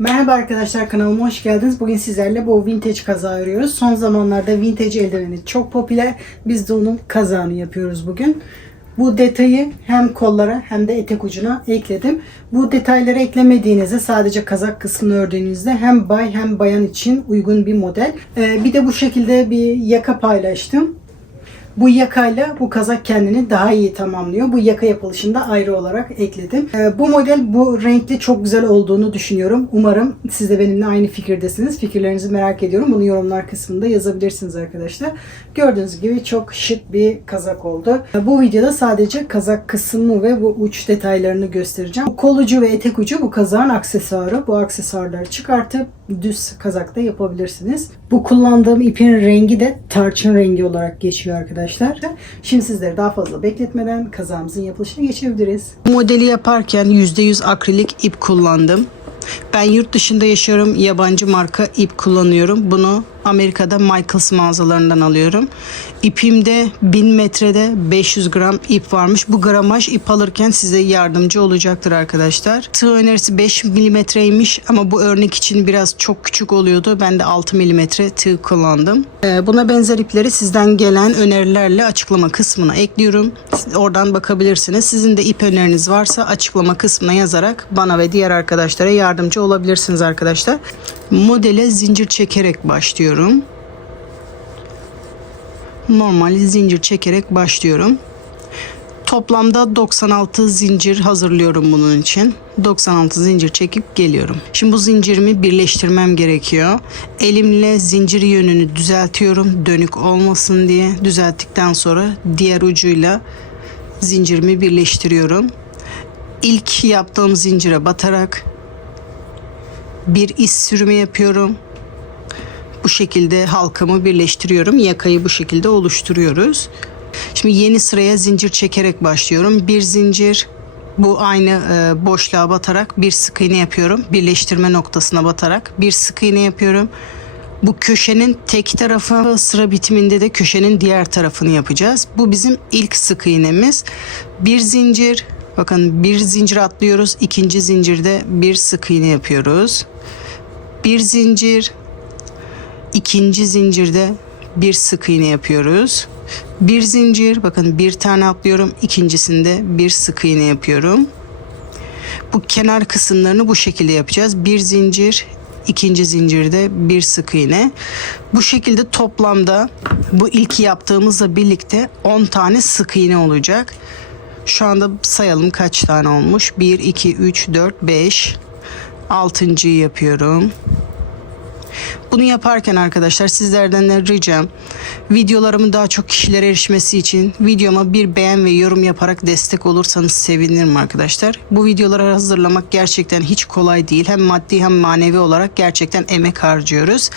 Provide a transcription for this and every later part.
Merhaba arkadaşlar, kanalıma hoş geldiniz. Bugün sizlerle bu vintage kazağı örüyoruz. Son zamanlarda vintage eldiveni çok popüler. Biz de onun kazağını yapıyoruz bugün. Bu detayı hem kollara hem de etek ucuna ekledim. Bu detayları eklemediğinizde sadece kazak kısmını ördüğünüzde hem bay hem bayan için uygun bir model. Bir de bu şekilde bir yaka paylaştım. Bu yakayla bu kazak kendini daha iyi tamamlıyor. Bu yaka yapılışını da ayrı olarak ekledim. Bu model bu renkli çok güzel olduğunu düşünüyorum. Umarım siz de benimle aynı fikirdesiniz. Fikirlerinizi merak ediyorum. Bunu yorumlar kısmında yazabilirsiniz arkadaşlar. Gördüğünüz gibi çok şık bir kazak oldu. Bu videoda sadece kazak kısmını ve bu uç detaylarını göstereceğim. Bu kol ucu ve etek ucu bu kazağın aksesuarı. Bu aksesuarları çıkartıp düz kazakta yapabilirsiniz. Bu kullandığım ipin rengi de tarçın rengi olarak geçiyor arkadaşlar. Şimdi sizleri daha fazla bekletmeden kazağımızın yapılışına geçebiliriz. Bu modeli yaparken %100 akrilik ip kullandım. Ben yurt dışında yaşıyorum. Yabancı marka ip kullanıyorum. Bunu Amerika'da Michaels mağazalarından alıyorum. İpimde 1000 metrede 500 gram ip varmış. Bu gramaj ip alırken size yardımcı olacaktır arkadaşlar. Tığ önerisi 5 milimetreymiş ama bu örnek için biraz çok küçük oluyordu. Ben de 6 milimetre tığ kullandım. Buna benzer ipleri sizden gelen önerilerle açıklama kısmına ekliyorum. Oradan bakabilirsiniz. Sizin de ip öneriniz varsa açıklama kısmına yazarak bana ve diğer arkadaşlara yardımcı olabilirsiniz arkadaşlar. Modele zincir çekerek başlıyorum. Normal zincir çekerek başlıyorum. Toplamda 96 zincir hazırlıyorum bunun için. 96 zincir çekip geliyorum. Şimdi bu zincirimi birleştirmem gerekiyor. Elimle zincir yönünü düzeltiyorum. Dönük olmasın diye. Düzelttikten sonra diğer ucuyla zincirimi birleştiriyorum. İlk yaptığım zincire batarak bir iz sürümü yapıyorum. Bu şekilde halkamı birleştiriyorum. Yakayı bu şekilde oluşturuyoruz. Şimdi yeni sıraya zincir çekerek başlıyorum. Bir zincir, bu aynı boşluğa batarak bir sık iğne yapıyorum. Birleştirme noktasına batarak bir sık iğne yapıyorum. Bu köşenin tek tarafı, sıra bitiminde de köşenin diğer tarafını yapacağız. Bu bizim ilk sık iğnemiz. Bir zincir, bakın bir zincir atlıyoruz. İkinci zincirde bir sık iğne yapıyoruz. Bir zincir, ikinci zincirde bir sık iğne yapıyoruz. Bir zincir, bakın bir tane atlıyorum, ikincisinde bir sık iğne yapıyorum. Bu kenar kısımlarını bu şekilde yapacağız. Bir zincir, ikinci zincirde bir sık iğne. Bu şekilde toplamda bu ilk yaptığımızla birlikte 10 tane sık iğne olacak. Şu anda sayalım kaç tane olmuş. 1, 2, 3, 4, 5. 6.'yı yapıyorum. Bunu yaparken arkadaşlar sizlerden de ricam, videolarımın daha çok kişilere erişmesi için videoma bir beğen ve yorum yaparak destek olursanız sevinirim arkadaşlar. Bu videoları hazırlamak gerçekten hiç kolay değil. Hem maddi hem manevi olarak gerçekten emek harcıyoruz.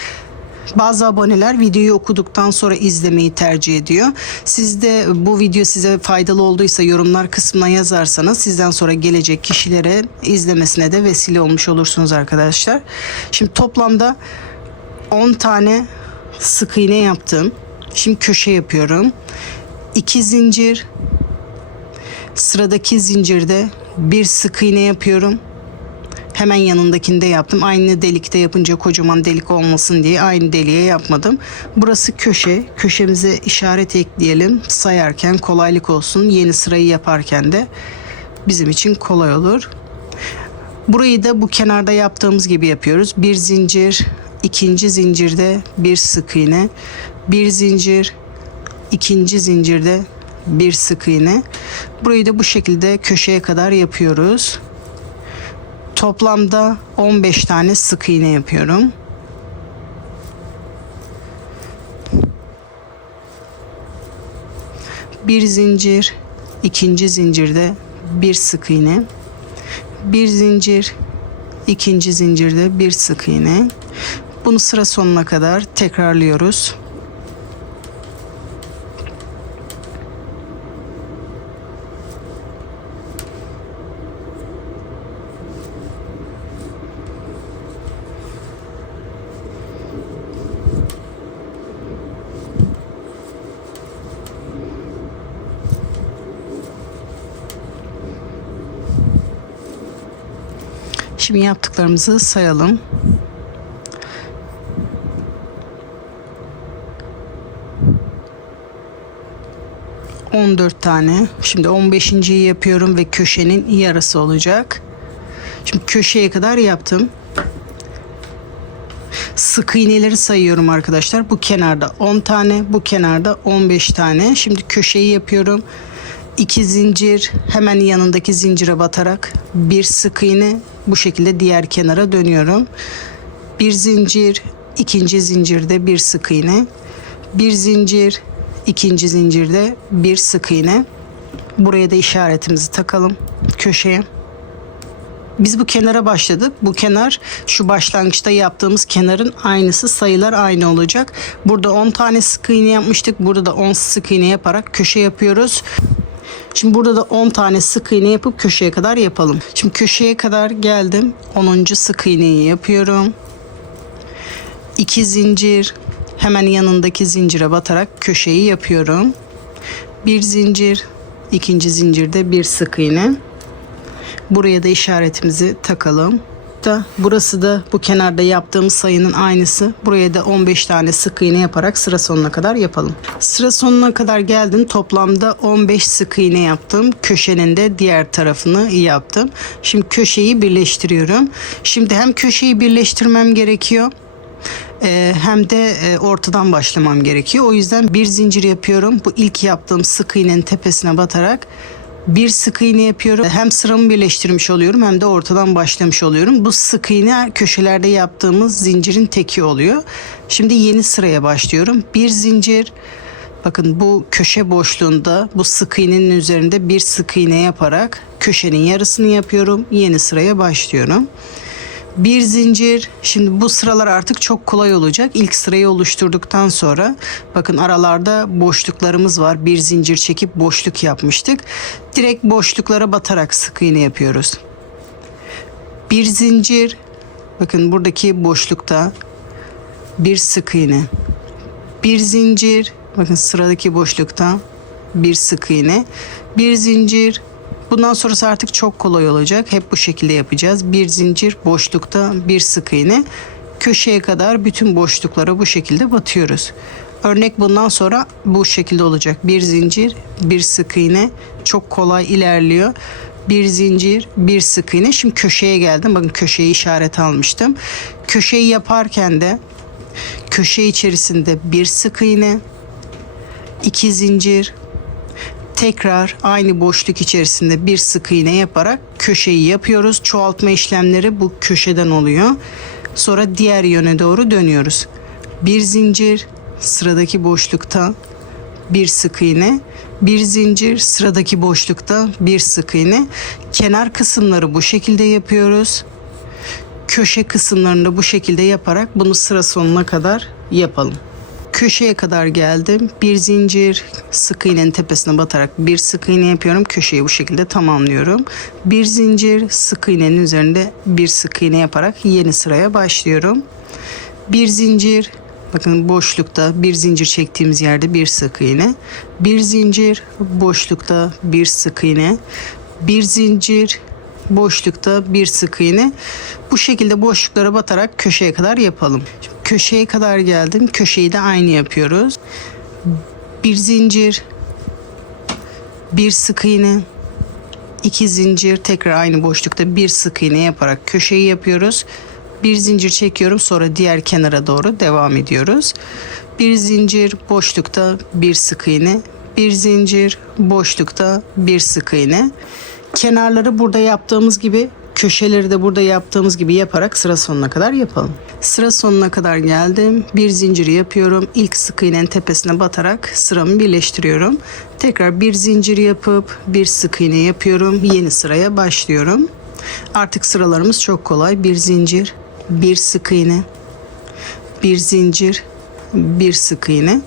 Bazı aboneler videoyu okuduktan sonra izlemeyi tercih ediyor. Siz de bu video size faydalı olduysa yorumlar kısmına yazarsanız sizden sonra gelecek kişilere izlemesine de vesile olmuş olursunuz arkadaşlar. Şimdi toplamda 10 tane sık iğne yaptım. Şimdi köşe yapıyorum. 2 zincir. Sıradaki zincirde bir sık iğne yapıyorum. Hemen yanındakinde yaptım. Aynı delikte yapınca kocaman delik olmasın diye aynı deliğe yapmadım. Burası köşe. Köşemize işaret ekleyelim. Sayarken kolaylık olsun. Yeni sırayı yaparken de bizim için kolay olur. Burayı da bu kenarda yaptığımız gibi yapıyoruz. Bir zincir, ikinci zincirde bir sık iğne, bir zincir, ikinci zincirde bir sık iğne. Burayı da bu şekilde köşeye kadar yapıyoruz. Toplamda 15 tane sık iğne yapıyorum. Bir zincir, ikinci zincirde bir sık iğne, bir zincir, ikinci zincirde bir sık iğne. Bunu sıra sonuna kadar tekrarlıyoruz. Şimdi yaptıklarımızı sayalım. ...14 tane. Şimdi 15.yi yapıyorum ve köşenin yarısı olacak. Şimdi köşeye kadar yaptım. Sık iğneleri sayıyorum arkadaşlar. Bu kenarda 10 tane, bu kenarda 15 tane. Şimdi köşeyi yapıyorum. 2 zincir, hemen yanındaki zincire batarak bir sık iğne, bu şekilde diğer kenara dönüyorum. Bir zincir, ikinci zincirde bir sık iğne, bir zincir, ikinci zincirde bir sık iğne. Buraya da işaretimizi takalım köşeye. Biz bu kenara başladık. Bu kenar şu başlangıçta yaptığımız kenarın aynısı, sayılar aynı olacak. Burada 10 tane sık iğne yapmıştık. Burada da 10 sık iğne yaparak köşe yapıyoruz. Şimdi burada da 10 tane sık iğne yapıp köşeye kadar yapalım. Şimdi köşeye kadar geldim. 10. sık iğneyi yapıyorum. 2 zincir, hemen yanındaki zincire batarak köşeyi yapıyorum. Bir zincir, ikinci zincirde bir sık iğne. Buraya da işaretimizi takalım. Burası da bu kenarda yaptığımız sayının aynısı. Buraya da 15 tane sık iğne yaparak sıra sonuna kadar yapalım. Sıra sonuna kadar geldim. Toplamda 15 sık iğne yaptım. Köşenin de diğer tarafını yaptım. Şimdi köşeyi birleştiriyorum. Şimdi hem köşeyi birleştirmem gerekiyor, hem de ortadan başlamam gerekiyor. O yüzden bir zincir yapıyorum. Bu ilk yaptığım sık iğnenin tepesine batarak bir sık iğne yapıyorum. Hem sıramı birleştirmiş oluyorum hem de ortadan başlamış oluyorum. Bu sık iğne köşelerde yaptığımız zincirin teki oluyor. Şimdi yeni sıraya başlıyorum. Bir zincir. Bakın bu köşe boşluğunda bu sık iğnenin üzerinde bir sık iğne yaparak köşenin yarısını yapıyorum. Yeni sıraya başlıyorum. Bir zincir. Şimdi bu sıralar artık çok kolay olacak. İlk sırayı oluşturduktan sonra bakın aralarda boşluklarımız var. Bir zincir çekip boşluk yapmıştık. Direkt boşluklara batarak sık iğne yapıyoruz. Bir zincir. Bakın buradaki boşlukta bir sık iğne. Bir zincir. Bakın sıradaki boşlukta bir sık iğne. Bir zincir. Bundan sonrası artık çok kolay olacak. Hep bu şekilde yapacağız. Bir zincir, boşlukta bir sık iğne. Köşeye kadar bütün boşluklara bu şekilde batıyoruz. Örnek bundan sonra bu şekilde olacak. Bir zincir, bir sık iğne. Çok kolay ilerliyor. Bir zincir, bir sık iğne. Şimdi köşeye geldim. Bakın köşeye işaret almıştım. Köşeyi yaparken de köşe içerisinde bir sık iğne, 2 zincir, tekrar aynı boşluk içerisinde bir sık iğne yaparak köşeyi yapıyoruz. Çoğaltma işlemleri bu köşeden oluyor. Sonra diğer yöne doğru dönüyoruz. Bir zincir, sıradaki boşlukta bir sık iğne, bir zincir, sıradaki boşlukta bir sık iğne. Kenar kısımları bu şekilde yapıyoruz. Köşe kısımlarını da bu şekilde yaparak bunu sıra sonuna kadar yapalım. Köşeye kadar geldim. Bir zincir, sık iğnenin tepesine batarak bir sık iğne yapıyorum. Köşeyi bu şekilde tamamlıyorum. Bir zincir, sık iğnenin üzerinde bir sık iğne yaparak yeni sıraya başlıyorum. Bir zincir, bakın boşlukta bir zincir çektiğimiz yerde bir sık iğne. Bir zincir, boşlukta bir sık iğne. Bir zincir, boşlukta bir sık iğne. Bu şekilde boşluklara batarak köşeye kadar yapalım. Şimdi köşeye kadar geldim. Köşeyi de aynı yapıyoruz. Bir zincir, bir sık iğne, 2 zincir, tekrar aynı boşlukta bir sık iğne yaparak köşeyi yapıyoruz. Bir zincir çekiyorum, sonra diğer kenara doğru devam ediyoruz. Bir zincir, boşlukta bir sık iğne, bir zincir, boşlukta bir sık iğne. Kenarları burada yaptığımız gibi, köşeleri de burada yaptığımız gibi yaparak sıra sonuna kadar yapalım. Sıra sonuna kadar geldim. Bir zinciri yapıyorum. İlk sık iğnenin tepesine batarak sıramı birleştiriyorum. Tekrar bir zincir yapıp bir sık iğne yapıyorum. Yeni sıraya başlıyorum. Artık sıralarımız çok kolay. Bir zincir, bir sık iğne, bir zincir, bir sık iğne.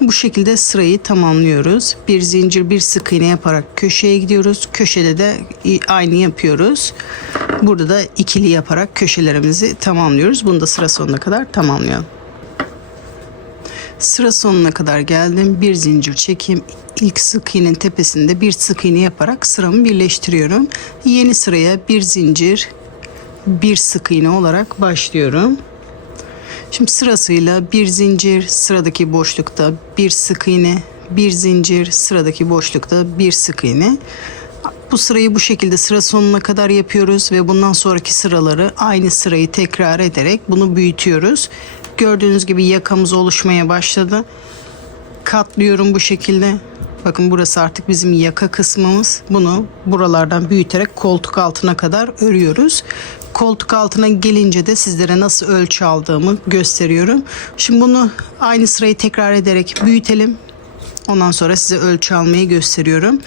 Bu şekilde sırayı tamamlıyoruz. Bir zincir, bir sık iğne yaparak köşeye gidiyoruz. Köşede de aynı yapıyoruz. Burada da ikili yaparak köşelerimizi tamamlıyoruz. Bunu da sıra sonuna kadar tamamlayalım. Sıra sonuna kadar geldim. Bir zincir çekeyim. İlk sık iğnenin tepesinde bir sık iğne yaparak sıramı birleştiriyorum. Yeni sıraya bir zincir, bir sık iğne olarak başlıyorum. Şimdi sırasıyla bir zincir, sıradaki boşlukta bir sık iğne, bir zincir, sıradaki boşlukta bir sık iğne. Bu sırayı bu şekilde sıra sonuna kadar yapıyoruz ve bundan sonraki sıraları aynı sırayı tekrar ederek bunu büyütüyoruz. Gördüğünüz gibi yakamız oluşmaya başladı. Katlıyorum bu şekilde. Bakın burası artık bizim yaka kısmımız. Bunu buralardan büyüterek koltuk altına kadar örüyoruz. Koltuk altına gelince de sizlere nasıl ölçü aldığımı gösteriyorum. Şimdi bunu aynı sırayı tekrar ederek büyütelim. Ondan sonra size ölçü almayı gösteriyorum.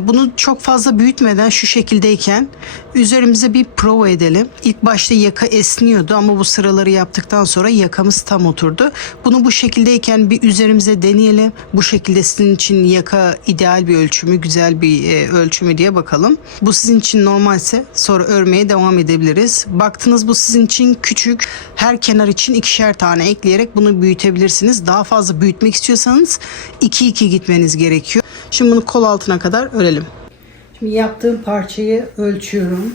Bunu çok fazla büyütmeden şu şekildeyken üzerimize bir prova edelim. İlk başta yaka esniyordu ama bu sıraları yaptıktan sonra yakamız tam oturdu. Bunu bu şekildeyken bir üzerimize deneyelim. Bu şekilde sizin için yaka ideal bir ölçü mü, güzel bir ölçü mü diye bakalım. Bu sizin için normalse sonra örmeye devam edebiliriz. Baktınız bu sizin için küçük. Her kenar için 2'şer tane ekleyerek bunu büyütebilirsiniz. Daha fazla büyütmek istiyorsanız 2-2 gitmeniz gerekiyor. Şimdi bunu kol altına kadar örelim. Şimdi yaptığım parçayı ölçüyorum.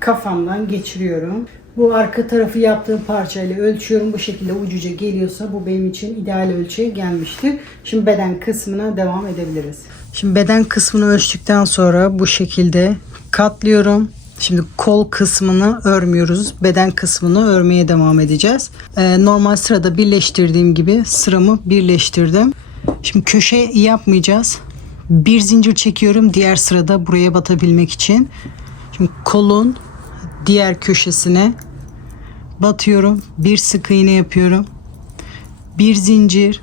Kafamdan geçiriyorum. Bu arka tarafı yaptığım parçayla ölçüyorum. Bu şekilde ucuca geliyorsa bu benim için ideal ölçüye gelmiştir. Şimdi beden kısmına devam edebiliriz. Şimdi beden kısmını ölçtükten sonra bu şekilde katlıyorum. Şimdi kol kısmını örmüyoruz. Beden kısmını örmeye devam edeceğiz. Normal sırada birleştirdiğim gibi sıramı birleştirdim. Şimdi köşe yapmayacağız. Bir zincir çekiyorum diğer sırada buraya batabilmek için. Şimdi kolun diğer köşesine batıyorum. Bir sık iğne yapıyorum. Bir zincir.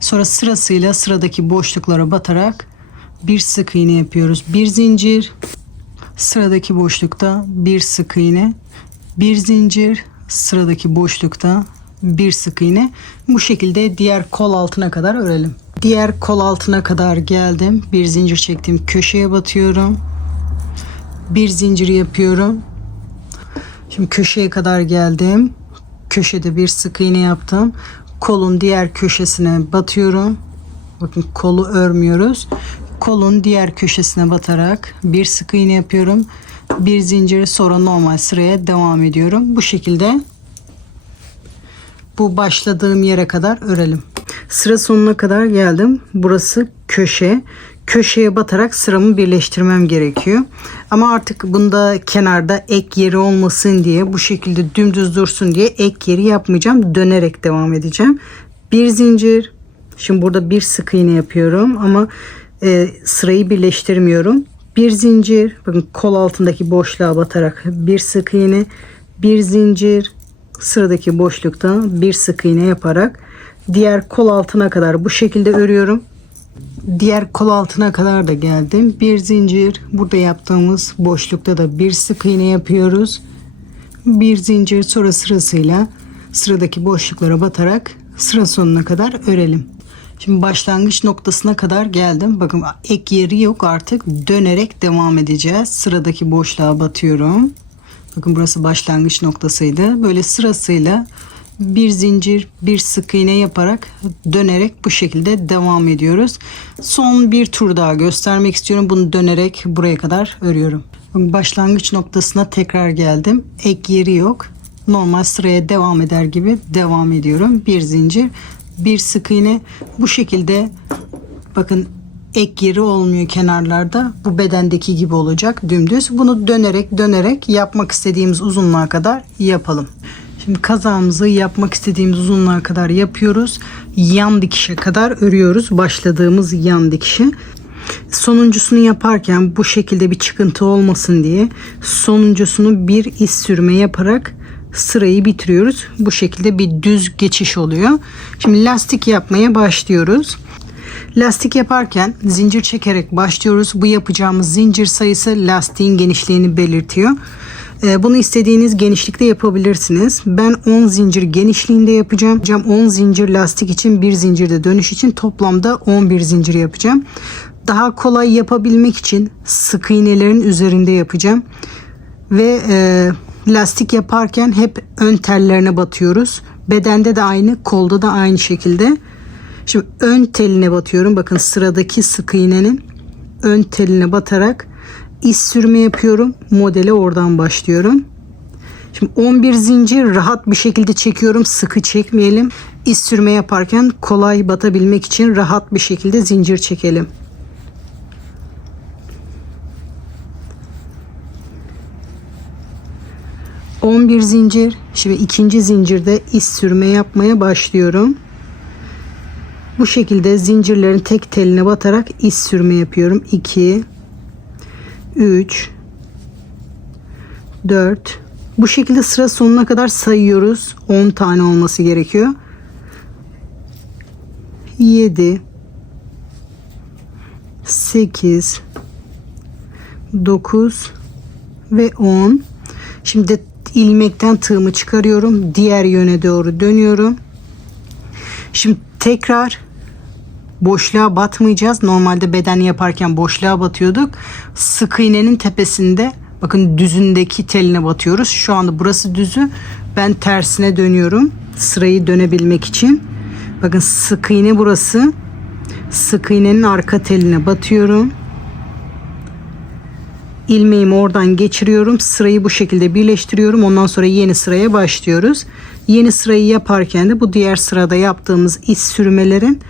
Sonra sırasıyla sıradaki boşluklara batarak bir sık iğne yapıyoruz. Bir zincir. Sıradaki boşlukta bir sık iğne. Bir zincir. Sıradaki boşlukta bir sık iğne. Bu şekilde diğer kol altına kadar örelim. Diğer kol altına kadar geldim. Bir zincir çektim. Köşeye batıyorum. Bir zincir yapıyorum. Şimdi köşeye kadar geldim. Köşede bir sık iğne yaptım. Kolun diğer köşesine batıyorum. Bakın kolu örmüyoruz. Kolun diğer köşesine batarak bir sık iğne yapıyorum. Bir zincir, sonra normal sıraya devam ediyorum. Bu şekilde bu başladığım yere kadar örelim. Sıra sonuna kadar geldim. Burası köşe. Köşeye batarak sıramı birleştirmem gerekiyor. Ama artık bunda kenarda ek yeri olmasın diye, bu şekilde dümdüz dursun diye ek yeri yapmayacağım. Dönerek devam edeceğim. Bir zincir. Şimdi burada bir sık iğne yapıyorum ama sırayı birleştirmiyorum. Bir zincir. Bakın kol altındaki boşluğa batarak bir sık iğne. Bir zincir. Sıradaki boşlukta bir sık iğne yaparak diğer kol altına kadar bu şekilde örüyorum. Diğer kol altına kadar da geldim. Bir zincir. Burada yaptığımız boşlukta da bir sık iğne yapıyoruz. Bir zincir, sonra sırasıyla sıradaki boşluklara batarak sıra sonuna kadar örelim. Şimdi başlangıç noktasına kadar geldim. Bakın ek yeri yok artık. Dönerek devam edeceğiz. Sıradaki boşluğa batıyorum. Bakın burası başlangıç noktasıydı. Böyle sırasıyla bir zincir, bir sık iğne yaparak dönerek bu şekilde devam ediyoruz. Son bir tur daha göstermek istiyorum. Bunu dönerek buraya kadar örüyorum. Başlangıç noktasına tekrar geldim. Ek yeri yok. Normal sıraya devam eder gibi devam ediyorum. Bir zincir, bir sık iğne. Bu şekilde bakın ek yeri olmuyor kenarlarda. Bu bedendeki gibi olacak dümdüz. Bunu dönerek yapmak istediğimiz uzunluğa kadar yapalım. Şimdi kazağımızı yapmak istediğimiz uzunluğa kadar yapıyoruz. Yan dikişe kadar örüyoruz. Başladığımız yan dikişi. Sonuncusunu yaparken bu şekilde bir çıkıntı olmasın diye sonuncusunu bir iz sürme yaparak sırayı bitiriyoruz. Bu şekilde bir düz geçiş oluyor. Şimdi lastik yapmaya başlıyoruz. Lastik yaparken zincir çekerek başlıyoruz. Bu yapacağımız zincir sayısı lastiğin genişliğini belirtiyor. Bunu istediğiniz genişlikte yapabilirsiniz. Ben 10 zincir genişliğinde yapacağım. 10 zincir lastik için, bir zincirde dönüş için toplamda 11 zincir yapacağım. Daha kolay yapabilmek için sık iğnelerin üzerinde yapacağım. Ve lastik yaparken hep ön tellerine batıyoruz. Bedende de aynı, kolda da aynı şekilde. Şimdi ön teline batıyorum. Bakın sıradaki sık iğnenin ön teline batarak iz sürme yapıyorum. Modele oradan başlıyorum. Şimdi 11 zincir rahat bir şekilde çekiyorum. Sıkı çekmeyelim. İz sürme yaparken kolay batabilmek için rahat bir şekilde zincir çekelim. ...11 zincir. Şimdi ikinci zincirde iz sürme yapmaya başlıyorum. Bu şekilde zincirlerin tek teline batarak iz sürme yapıyorum. 2 3 4. Bu şekilde sıra sonuna kadar sayıyoruz. 10 tane olması gerekiyor. 7 8 9 ve 10. Şimdi ilmekten tığımı çıkarıyorum. Diğer yöne doğru dönüyorum. Şimdi tekrar boşluğa batmayacağız. Normalde beden yaparken boşluğa batıyorduk. Sık iğnenin tepesinde bakın düzündeki teline batıyoruz. Şu anda burası düzü. Ben tersine dönüyorum. Sırayı dönebilmek için. Bakın sık iğne burası. Sık iğnenin arka teline batıyorum. İlmeğimi oradan geçiriyorum. Sırayı bu şekilde birleştiriyorum. Ondan sonra yeni sıraya başlıyoruz. Yeni sırayı yaparken de bu diğer sırada yaptığımız iz sürmelerin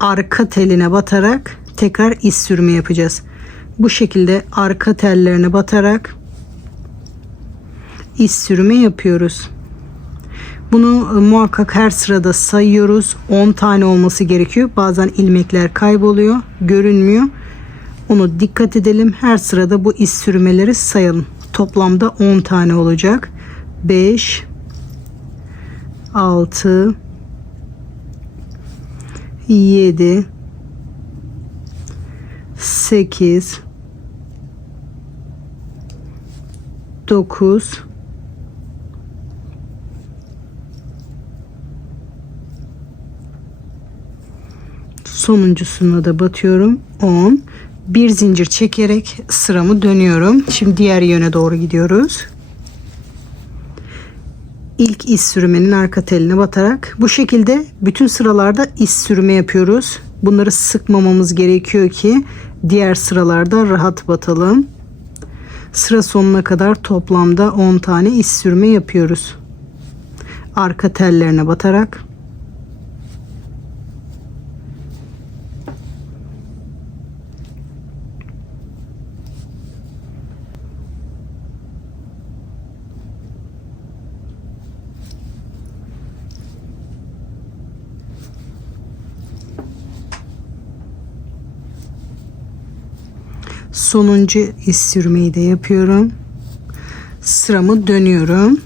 arka teline batarak tekrar iz sürme yapacağız. Bu şekilde arka tellerine batarak iz sürme yapıyoruz. Bunu muhakkak her sırada sayıyoruz. 10 tane olması gerekiyor. Bazen ilmekler kayboluyor, görünmüyor. Onu dikkat edelim. Her sırada bu iz sürmeleri sayalım. Toplamda 10 tane olacak. 5 6 7 8 9 sonuncusuna da batıyorum. 10. Bir zincir çekerek sıramı dönüyorum. Şimdi diğer yöne doğru gidiyoruz. İlk iz sürmenin arka teline batarak bu şekilde bütün sıralarda iz sürme yapıyoruz. Bunları sıkmamamız gerekiyor ki diğer sıralarda rahat batalım. Sıra sonuna kadar toplamda 10 tane iz sürme yapıyoruz. Arka tellerine batarak. Sonuncu iz sürmeyi de yapıyorum. Sıramı dönüyorum.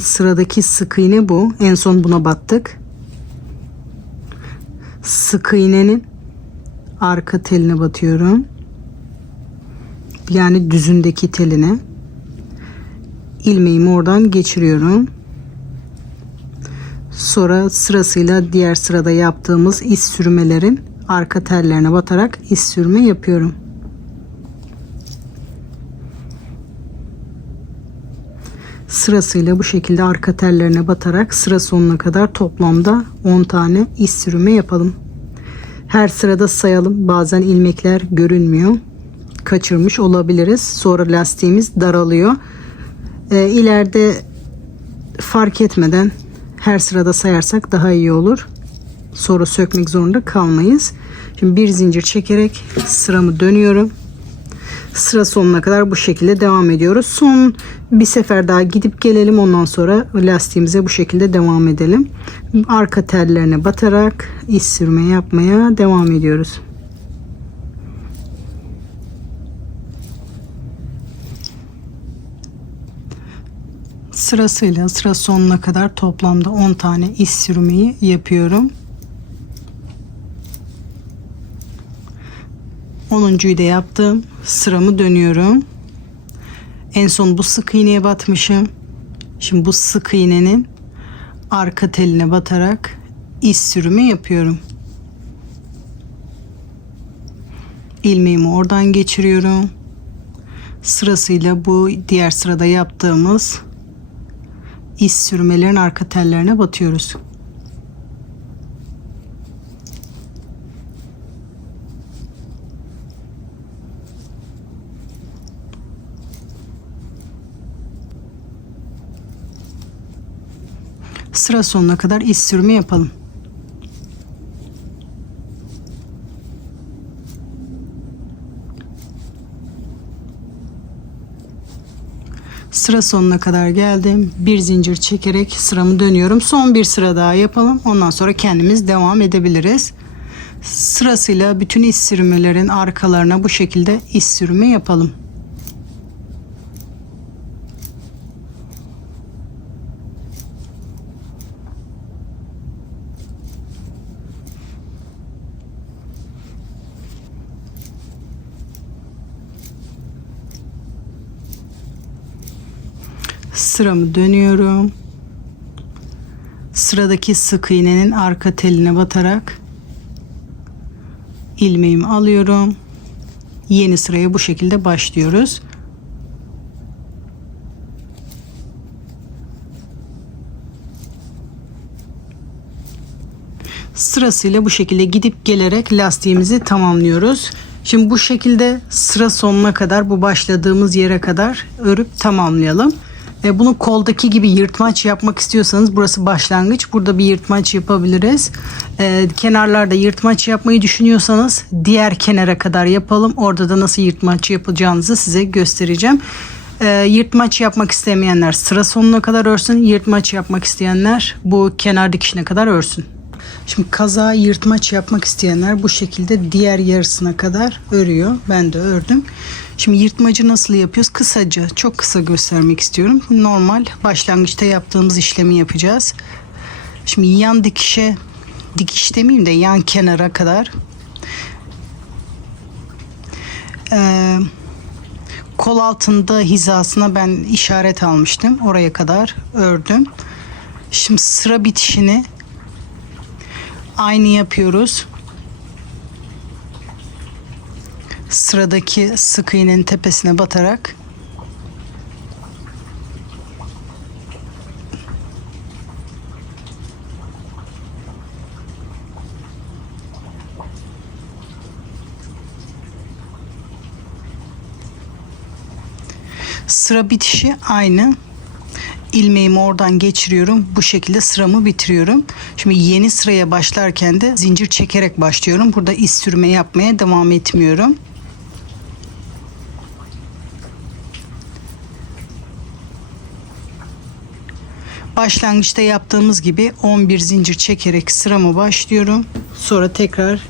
Sıradaki sık iğne bu. En son buna battık. Sık iğnenin arka teline batıyorum. Yani düzündeki teline. İlmeğimi oradan geçiriyorum. Sonra sırasıyla diğer sırada yaptığımız iz sürmelerin arka tellerine batarak iz sürme yapıyorum. Sırasıyla bu şekilde arka tellerine batarak sıra sonuna kadar toplamda 10 tane iz sürme yapalım. Her sırada sayalım. Bazen ilmekler görünmüyor. Kaçırmış olabiliriz. Sonra lastiğimiz daralıyor. İleride fark etmeden her sırada sayarsak daha iyi olur. Sonra sökmek zorunda kalmayız. Şimdi bir zincir çekerek sıramı dönüyorum. Sıra sonuna kadar bu şekilde devam ediyoruz. Son bir sefer daha gidip gelelim. Ondan sonra lastiğimize bu şekilde devam edelim. Arka tellerine batarak iz sürme yapmaya devam ediyoruz. Sırasıyla sıra sonuna kadar toplamda 10 tane iz sürmeyi yapıyorum. 10'uncuyu da yaptım. Sıramı dönüyorum. En son bu sık iğneye batmışım. Şimdi bu sık iğnenin arka teline batarak iz sürümü yapıyorum. İlmeğimi oradan geçiriyorum. Sırasıyla bu diğer sırada yaptığımız iz sürmelerin arka tellerine batıyoruz. Sıra sonuna kadar iz sürümü yapalım. Sıra sonuna kadar geldim. Bir zincir çekerek sıramı dönüyorum. Son bir sıra daha yapalım. Ondan sonra kendimiz devam edebiliriz. Sırasıyla bütün iz sürmelerin arkalarına bu şekilde iz sürümü yapalım. Sıramı dönüyorum. Sıradaki sık iğnenin arka teline batarak ilmeğimi alıyorum. Yeni sıraya bu şekilde başlıyoruz. Sırasıyla bu şekilde gidip gelerek lastiğimizi tamamlıyoruz. Şimdi bu şekilde sıra sonuna kadar, bu başladığımız yere kadar örüp tamamlayalım. Bunu koldaki gibi yırtmaç yapmak istiyorsanız burası başlangıç. Burada bir yırtmaç yapabiliriz. Kenarlarda yırtmaç yapmayı düşünüyorsanız diğer kenara kadar yapalım. Orada da nasıl yırtmaç yapacağınızı size göstereceğim. Yırtmaç yapmak istemeyenler sıra sonuna kadar örsün. Yırtmaç yapmak isteyenler bu kenar dikişine kadar örsün. Şimdi kazağı yırtmaç yapmak isteyenler bu şekilde diğer yarısına kadar örüyor. Ben de ördüm. Şimdi yırtmacı nasıl yapıyoruz? Kısaca, çok kısa göstermek istiyorum. Normal başlangıçta yaptığımız işlemi yapacağız. Şimdi yan dikişe, dikiş demeyeyim de yan kenara kadar kol altında hizasına ben işaret almıştım. Oraya kadar ördüm. Şimdi sıra bitişini aynı yapıyoruz. Sıradaki sık iğnenin tepesine batarak sıra bitişi aynı. İlmeğimi oradan geçiriyorum. Bu şekilde sıramı bitiriyorum. Şimdi yeni sıraya başlarken de zincir çekerek başlıyorum. Burada iz sürme yapmaya devam etmiyorum. Başlangıçta yaptığımız gibi 11 zincir çekerek sıramı başlıyorum. Sonra tekrar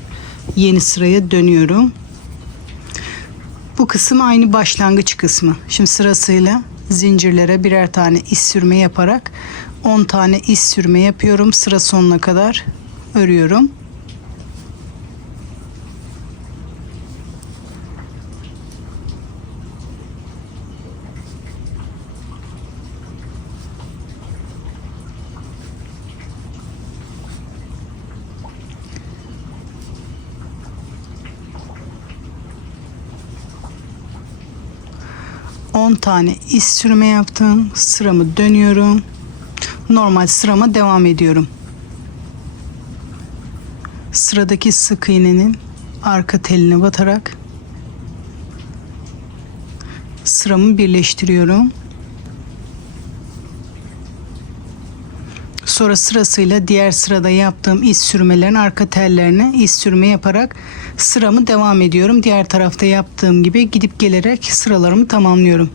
yeni sıraya dönüyorum. Bu kısım aynı başlangıç kısmı. Şimdi sırasıyla zincirlere birer tane iz sürme yaparak 10 tane iz sürme yapıyorum. Sıra sonuna kadar örüyorum. On tane iz sürme yaptım. Sıramı dönüyorum. Normal sırama devam ediyorum. Sıradaki sık iğnenin arka teline batarak sıramı birleştiriyorum. Sonra sırasıyla diğer sırada yaptığım iz sürmelerin arka tellerine iz sürme yaparak sıramı devam ediyorum. Diğer tarafta yaptığım gibi gidip gelerek sıralarımı tamamlıyorum.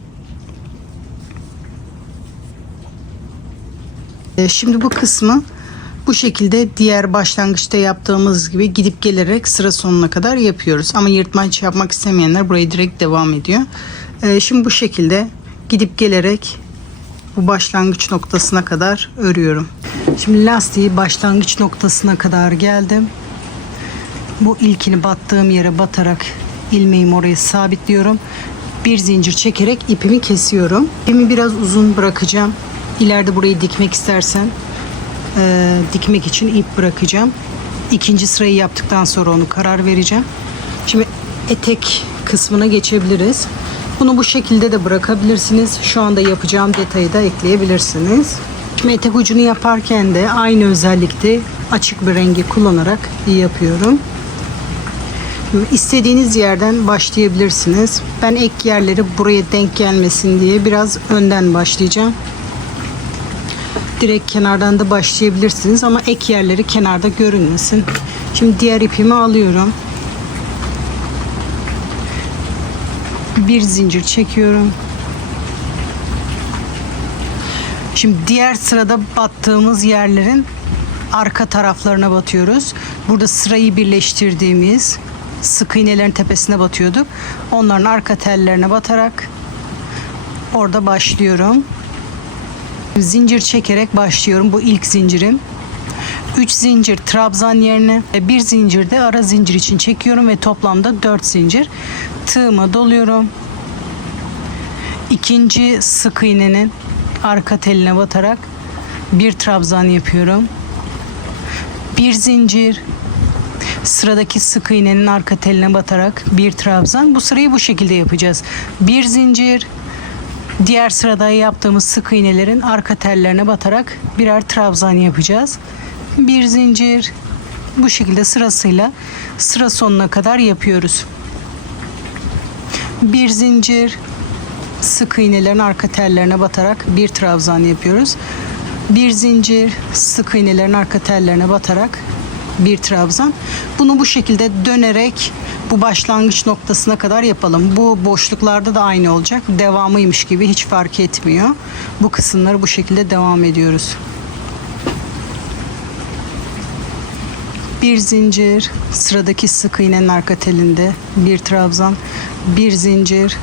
Şimdi bu kısmı bu şekilde diğer başlangıçta yaptığımız gibi gidip gelerek sıra sonuna kadar yapıyoruz. Ama yırtmaç yapmak istemeyenler burayı direkt devam ediyor. Şimdi bu şekilde gidip gelerek bu başlangıç noktasına kadar örüyorum. Şimdi lastiği başlangıç noktasına kadar geldim. Bu ilkini battığım yere batarak ilmeğimi oraya sabitliyorum. Bir zincir çekerek ipimi kesiyorum. İpimi biraz uzun bırakacağım. İleride burayı dikmek istersen dikmek için ip bırakacağım. İkinci sırayı yaptıktan sonra onu karar vereceğim. Şimdi etek kısmına geçebiliriz. Bunu bu şekilde de bırakabilirsiniz. Şu anda yapacağım detayı da ekleyebilirsiniz. Şimdi etek ucunu yaparken de aynı özellikte açık bir rengi kullanarak yapıyorum. Şimdi istediğiniz yerden başlayabilirsiniz. Ben ek yerleri buraya denk gelmesin diye biraz önden başlayacağım. Direkt kenardan da başlayabilirsiniz ama ek yerleri kenarda görünmesin. Şimdi diğer ipimi alıyorum. Bir zincir çekiyorum. Şimdi diğer sırada battığımız yerlerin arka taraflarına batıyoruz. Burada sırayı birleştirdiğimiz sık iğnelerin tepesine batıyorduk. Onların arka tellerine batarak orada başlıyorum. Zincir çekerek başlıyorum. Bu ilk zincirim. 3 zincir trabzan yerine ve 1 zincir de ara zincir için çekiyorum ve toplamda 4 zincir. Tığıma doluyorum. İkinci sık iğnenin arka teline batarak bir trabzan yapıyorum. Bir zincir, sıradaki sık iğnenin arka teline batarak bir trabzan. Bu sırayı bu şekilde yapacağız. Bir zincir, diğer sırada yaptığımız sık iğnelerin arka tellerine batarak birer trabzan yapacağız. Bir zincir, bu şekilde sırasıyla sıra sonuna kadar yapıyoruz. Bir zincir, sık iğnelerin arka tellerine batarak bir trabzan yapıyoruz. Bir zincir, sık iğnelerin arka tellerine batarak bir trabzan. Bunu bu şekilde dönerek bu başlangıç noktasına kadar yapalım. Bu boşluklarda da aynı olacak. Devamıymış gibi hiç fark etmiyor. Bu kısımları bu şekilde devam ediyoruz. Bir zincir, sıradaki sık iğnenin arka telinde bir trabzan, bir zincir.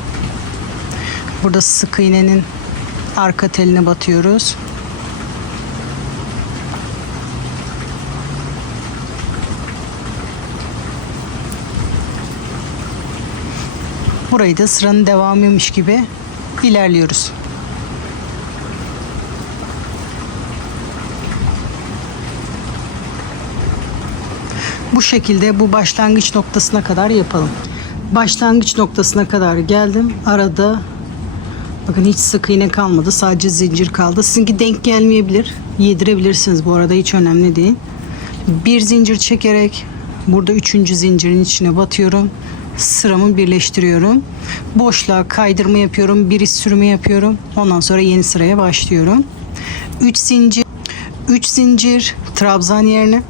Burada sık iğnenin arka teline batıyoruz. Burayı da sıranın devamıymış gibi ilerliyoruz. Bu şekilde bu başlangıç noktasına kadar yapalım. Başlangıç noktasına kadar geldim. Arada bakın hiç sık iğne kalmadı. Sadece zincir kaldı. Sizinki denk gelmeyebilir. Yedirebilirsiniz bu arada, hiç önemli değil. Bir zincir çekerek burada 3. zincirin içine batıyorum. Sıramı birleştiriyorum. Boşluğa kaydırma yapıyorum. Bir iz sürümü yapıyorum. Ondan sonra yeni sıraya başlıyorum. 3 zincir trabzan yerine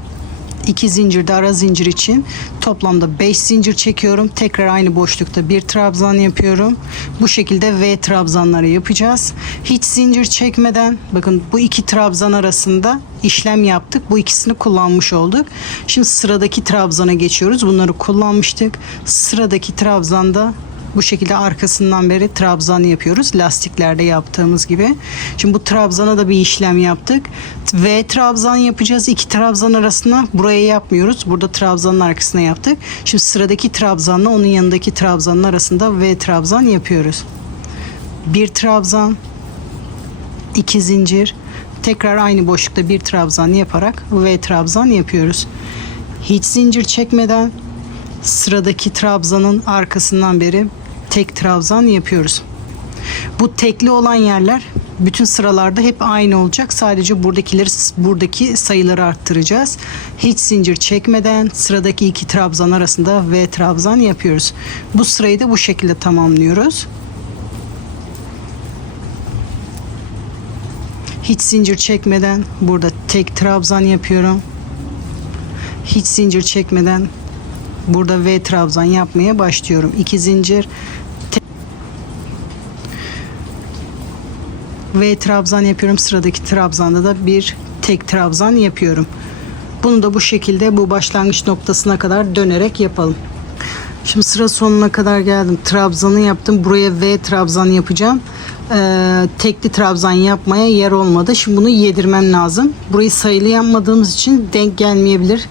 2 zincir de ara zincir için toplamda 5 zincir çekiyorum. Tekrar aynı boşlukta bir trabzan yapıyorum. Bu şekilde V trabzanları yapacağız. Hiç zincir çekmeden, bakın bu iki trabzan arasında işlem yaptık. Bu ikisini kullanmış olduk. Şimdi sıradaki trabzana geçiyoruz. Bunları kullanmıştık. Sıradaki trabzanda bu şekilde arkasından beri trabzan yapıyoruz. Lastiklerde yaptığımız gibi. Şimdi bu trabzana da bir işlem yaptık. V trabzan yapacağız. İki trabzan arasına, buraya yapmıyoruz. Burada trabzanın arkasına yaptık. Şimdi sıradaki trabzanla onun yanındaki trabzanın arasında V trabzan yapıyoruz. Bir trabzan, 2 zincir, tekrar aynı boşlukta bir trabzan yaparak V trabzan yapıyoruz. Hiç zincir çekmeden sıradaki trabzanın arkasından beri tek trabzan yapıyoruz. Bu tekli olan yerler bütün sıralarda hep aynı olacak. Sadece buradaki sayıları arttıracağız. Hiç zincir çekmeden sıradaki iki trabzan arasında V trabzan yapıyoruz. Bu sırayı da bu şekilde tamamlıyoruz. Hiç zincir çekmeden burada tek trabzan yapıyorum. Hiç zincir çekmeden burada V trabzan yapmaya başlıyorum. 2 zincir, V trabzan yapıyorum. Sıradaki trabzanda da bir tek trabzan yapıyorum. Bunu da bu şekilde bu başlangıç noktasına kadar dönerek yapalım. Şimdi sıra sonuna kadar geldim. Trabzanı yaptım. Buraya V trabzan yapacağım. Tekli trabzan yapmaya yer olmadı. Şimdi bunu yedirmem lazım. Burayı sayılı yapmadığımız için denk gelmeyebilir.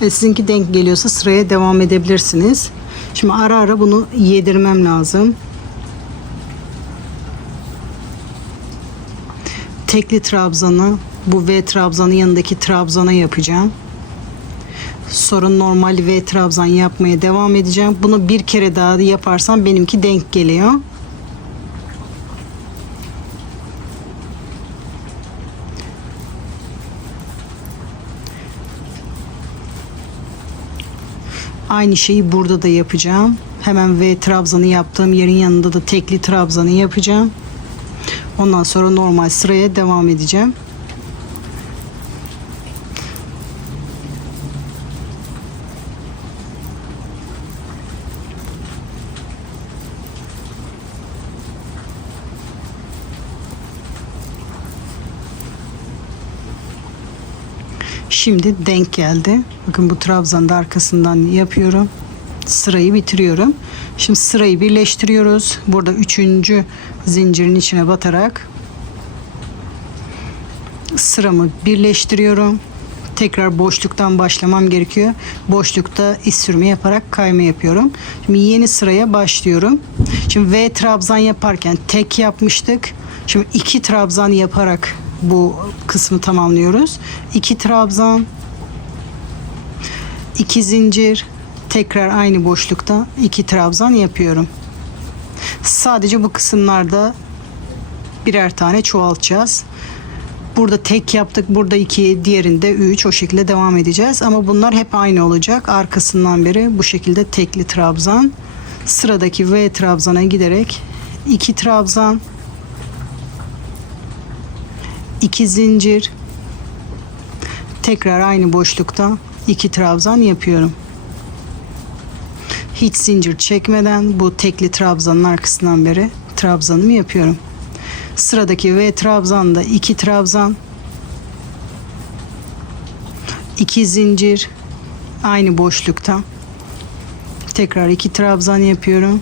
Sizinki denk geliyorsa sıraya devam edebilirsiniz. Şimdi ara ara bunu yedirmem lazım. Tekli trabzanı bu V trabzanın yanındaki trabzana yapacağım. Sonra normal V trabzan yapmaya devam edeceğim. Bunu bir kere daha yaparsam benimki denk geliyor. Aynı şeyi burada da yapacağım. Hemen V trabzanı yaptığım yerin yanında da tekli trabzanı yapacağım. Ondan sonra normal sıraya devam edeceğim. Şimdi denk geldi. Bakın bu trabzanı da arkasından yapıyorum. Sırayı bitiriyorum. Şimdi sırayı birleştiriyoruz. Burada 3. zincirin içine batarak sıramı birleştiriyorum. Tekrar boşluktan başlamam gerekiyor. Boşlukta iz sürme yaparak kayma yapıyorum. Şimdi yeni sıraya başlıyorum. Şimdi V trabzan yaparken tek yapmıştık. Şimdi 2 trabzan yaparak bu kısmı tamamlıyoruz. 2 trabzan, 2 zincir, tekrar aynı boşlukta 2 trabzan yapıyorum. Sadece bu kısımlarda birer tane çoğaltacağız. Burada tek yaptık, burada 2, diğerinde 3, o şekilde devam edeceğiz. Ama bunlar hep aynı olacak. Arkasından beri bu şekilde tekli trabzan. Sıradaki V trabzana giderek 2 trabzan, 2 zincir, tekrar aynı boşlukta 2 trabzan yapıyorum. Hiç zincir çekmeden bu tekli trabzanın arkasından beri trabzanımı yapıyorum. Sıradaki V trabzanda 2 trabzan, 2 zincir, aynı boşlukta tekrar 2 trabzan yapıyorum.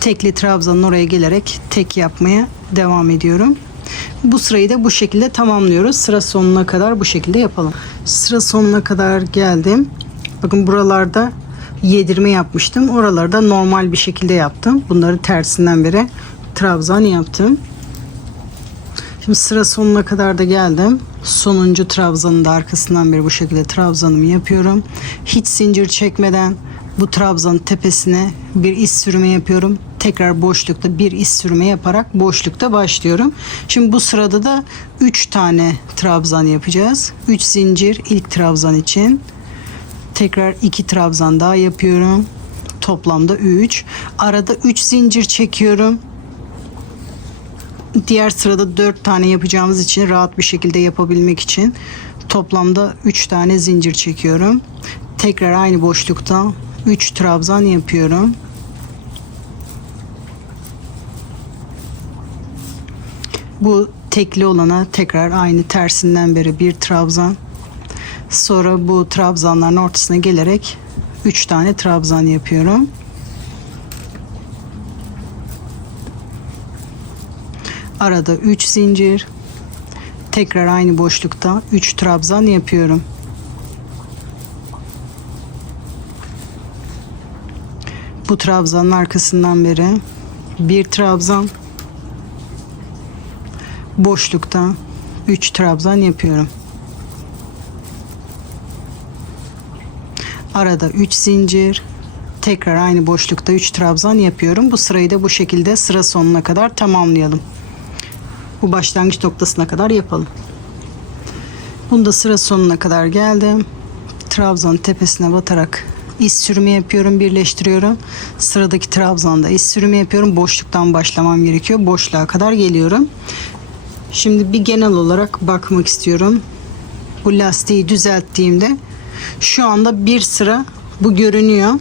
Tekli trabzanın oraya gelerek tek yapmaya devam ediyorum. Bu sırayı da bu şekilde tamamlıyoruz. Sıra sonuna kadar bu şekilde yapalım. Sıra sonuna kadar geldim. Bakın buralarda yedirme yapmıştım. Oralarda normal bir şekilde yaptım. Bunları tersinden beri trabzan yaptım. Şimdi sıra sonuna kadar da geldim. Sonuncu trabzanın da arkasından beri bu şekilde trabzanımı yapıyorum. Hiç zincir çekmeden bu trabzanın tepesine bir iz sürme yapıyorum. Tekrar boşlukta bir iz sürme yaparak boşlukta başlıyorum. Şimdi bu sırada da 3 tane trabzan yapacağız. 3 zincir ilk trabzan için. Tekrar 2 trabzan daha yapıyorum. Toplamda 3. Arada 3 zincir çekiyorum. Diğer sırada 4 tane yapacağımız için rahat bir şekilde yapabilmek için toplamda 3 tane zincir çekiyorum. Tekrar aynı boşlukta 3 trabzan yapıyorum. Bu tekli olana tekrar aynı tersinden beri bir trabzan. Sonra bu trabzanların ortasına gelerek 3 tane trabzan yapıyorum. Arada 3 zincir. Tekrar aynı boşlukta 3 trabzan yapıyorum. Bu trabzanın arkasından beri bir trabzan. Boşlukta 3 trabzan yapıyorum. Arada 3 zincir. Tekrar aynı boşlukta 3 trabzan yapıyorum. Bu sırayı da bu şekilde sıra sonuna kadar tamamlayalım. Bu başlangıç noktasına kadar yapalım. Bunu da sıra sonuna kadar geldim. Trabzanın tepesine batarak iz sürümü yapıyorum, birleştiriyorum. Sıradaki trabzanda iz sürümü yapıyorum. Boşluktan başlamam gerekiyor. Boşluğa kadar geliyorum. Şimdi bir genel olarak bakmak istiyorum. Bu lastiği düzelttiğimde şu anda bir sıra bu görünüyor.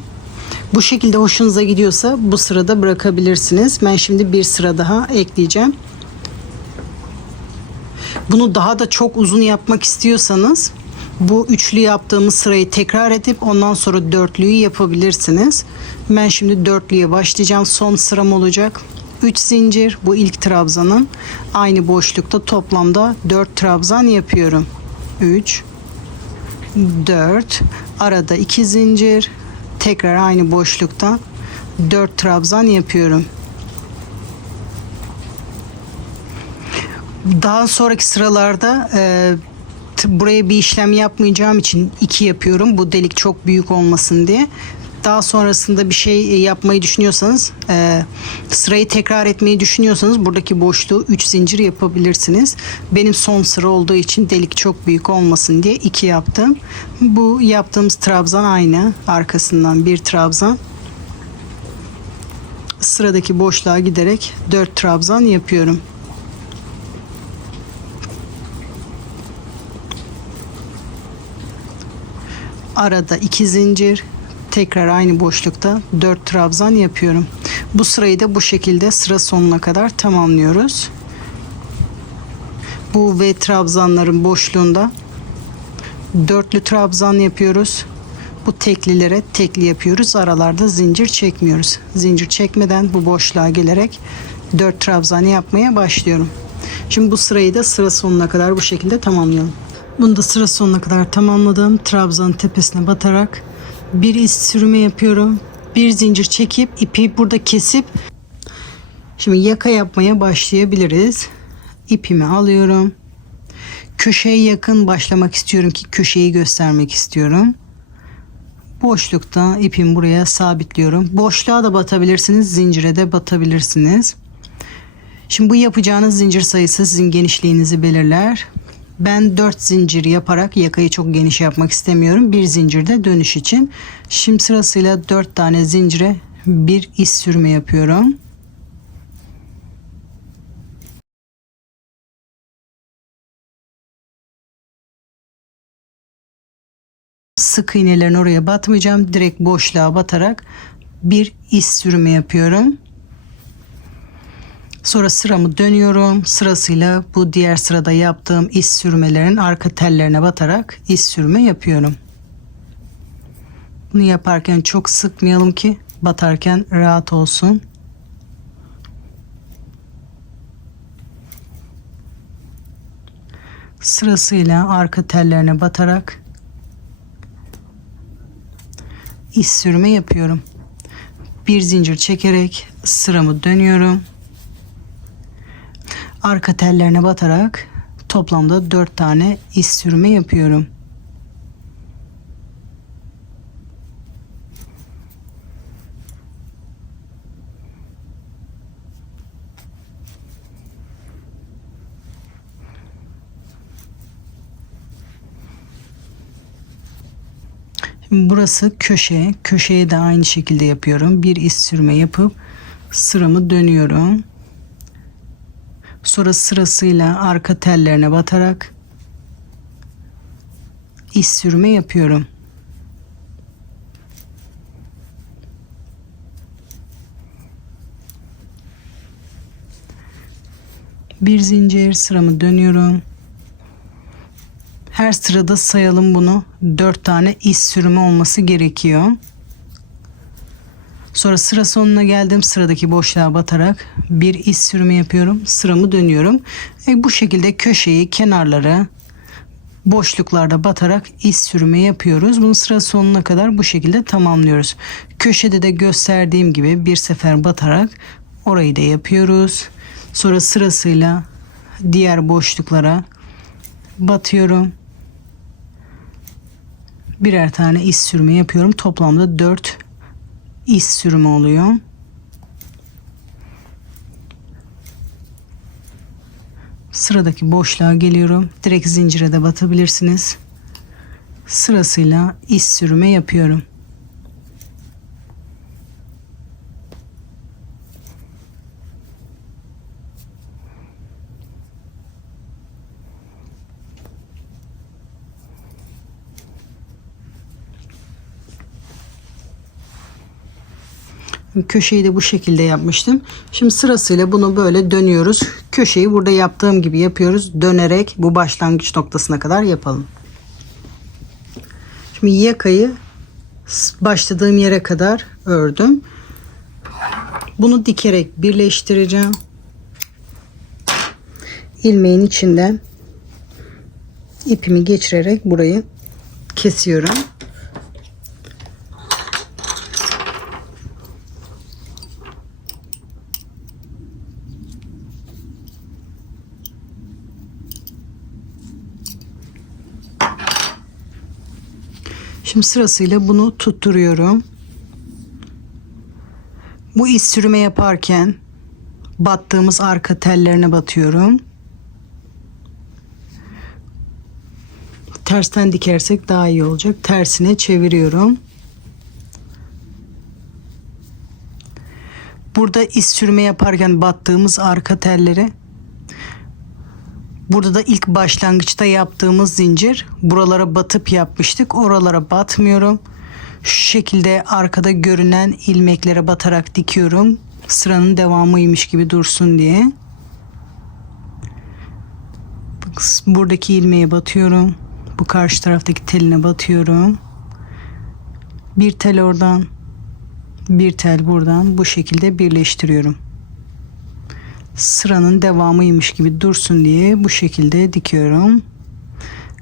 Bu şekilde hoşunuza gidiyorsa bu sırada bırakabilirsiniz. Ben şimdi bir sıra daha ekleyeceğim. Bunu daha da çok uzun yapmak istiyorsanız bu üçlü yaptığımız sırayı tekrar edip ondan sonra dörtlüyü yapabilirsiniz. Ben şimdi dörtlüye başlayacağım. Son sıram olacak. 3 zincir, bu ilk trabzanın aynı boşlukta toplamda 4 trabzan yapıyorum. 3 4, arada 2 zincir, tekrar aynı boşlukta 4 trabzan yapıyorum. Daha sonraki sıralarda buraya bir işlem yapmayacağım için 2 yapıyorum. Bu delik çok büyük olmasın diye. Daha sonrasında bir şey yapmayı düşünüyorsanız, sırayı tekrar etmeyi düşünüyorsanız buradaki boşluğu 3 zincir yapabilirsiniz. Benim son sıra olduğu için delik çok büyük olmasın diye 2 yaptım. Bu yaptığımız trabzan aynı. Arkasından bir trabzan. Sıradaki boşluğa giderek 4 trabzan yapıyorum. Arada 2 zincir, tekrar aynı boşlukta 4 trabzan yapıyorum. Bu sırayı da bu şekilde sıra sonuna kadar tamamlıyoruz. Bu V trabzanların boşluğunda Dörtlü trabzan yapıyoruz. Bu teklilere tekli yapıyoruz. Aralarda zincir çekmiyoruz. Zincir çekmeden bu boşluğa gelerek 4 trabzan yapmaya başlıyorum. Şimdi bu sırayı da sıra sonuna kadar bu şekilde tamamlayalım. Bunu da sıra sonuna kadar tamamladım. Trabzanın tepesine batarak bir iz sürme yapıyorum. Bir zincir çekip ipi burada kesip şimdi yaka yapmaya başlayabiliriz. İpimi alıyorum. Köşeye yakın başlamak istiyorum ki köşeyi göstermek istiyorum. Boşlukta ipimi buraya sabitliyorum. Boşluğa da batabilirsiniz, zincire de batabilirsiniz. Şimdi bu yapacağınız zincir sayısı sizin genişliğinizi belirler. Ben 4 zincir yaparak yakayı çok geniş yapmak istemiyorum. Bir zincirde dönüş için. Şimdi sırasıyla 4 tane zincire bir iz sürme yapıyorum. Sık iğnelerin oraya batmayacağım. Direkt boşluğa batarak bir iz sürme yapıyorum. Sonra sıramı dönüyorum. Sırasıyla bu diğer sırada yaptığım iz sürmelerin arka tellerine batarak iz sürme yapıyorum. Bunu yaparken çok sıkmayalım ki batarken rahat olsun. Sırasıyla arka tellerine batarak iz sürme yapıyorum. Bir zincir çekerek sıramı dönüyorum. Arka tellerine batarak toplamda 4 tane iz sürme yapıyorum. Şimdi burası köşe. Köşeye de aynı şekilde yapıyorum. Bir iz sürme yapıp sıramı dönüyorum. Sonra sırasıyla arka tellerine batarak iz sürme yapıyorum. Bir zincir, sıramı dönüyorum. Her sırada sayalım bunu. 4 tane iz sürme olması gerekiyor. Sonra sıra sonuna geldim. Sıradaki boşluğa batarak bir iz sürme yapıyorum. Sıramı dönüyorum. Bu şekilde köşeyi, kenarları, boşluklarda batarak iz sürme yapıyoruz. Bunu sıra sonuna kadar bu şekilde tamamlıyoruz. Köşede de gösterdiğim gibi bir sefer batarak orayı da yapıyoruz. Sonra sırasıyla diğer boşluklara batıyorum. Birer tane iz sürme yapıyorum. Toplamda 4 iz sürme oluyor. Sıradaki boşluğa geliyorum. Direkt zincire de batabilirsiniz. Sırasıyla iz sürme yapıyorum. Köşeyi de bu şekilde yapmıştım. Şimdi sırasıyla bunu böyle dönüyoruz. Köşeyi burada yaptığım gibi yapıyoruz. Dönerek bu başlangıç noktasına kadar yapalım. Şimdi yakayı başladığım yere kadar ördüm. Bunu dikerek birleştireceğim. İlmeğin içinden ipimi geçirerek burayı kesiyorum. Şimdi sırasıyla bunu tutturuyorum. Bu iz sürme yaparken battığımız arka tellerine batıyorum. Tersten dikersek daha iyi olacak. Tersine çeviriyorum. Burada iz sürme yaparken battığımız arka telleri, burada da ilk başlangıçta yaptığımız zincir, buralara batıp yapmıştık. Oralara batmıyorum. Şu şekilde arkada görünen ilmeklere batarak dikiyorum. Sıranın devamıymış gibi dursun diye. Buradaki ilmeğe batıyorum. Bu karşı taraftaki teline batıyorum. Bir tel oradan, bir tel buradan bu şekilde birleştiriyorum. Sıranın devamıymış gibi dursun diye bu şekilde dikiyorum.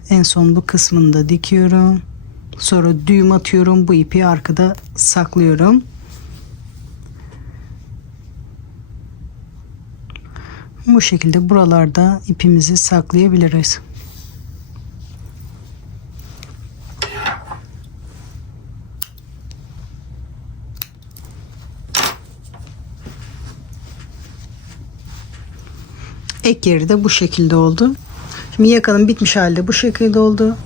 En son bu kısmını da dikiyorum. Sonra düğüm atıyorum. Bu ipi arkada saklıyorum. Bu şekilde buralarda ipimizi saklayabiliriz. Ek yeri de bu şekilde oldu. Şimdi yakanın bitmiş halde bu şekilde oldu.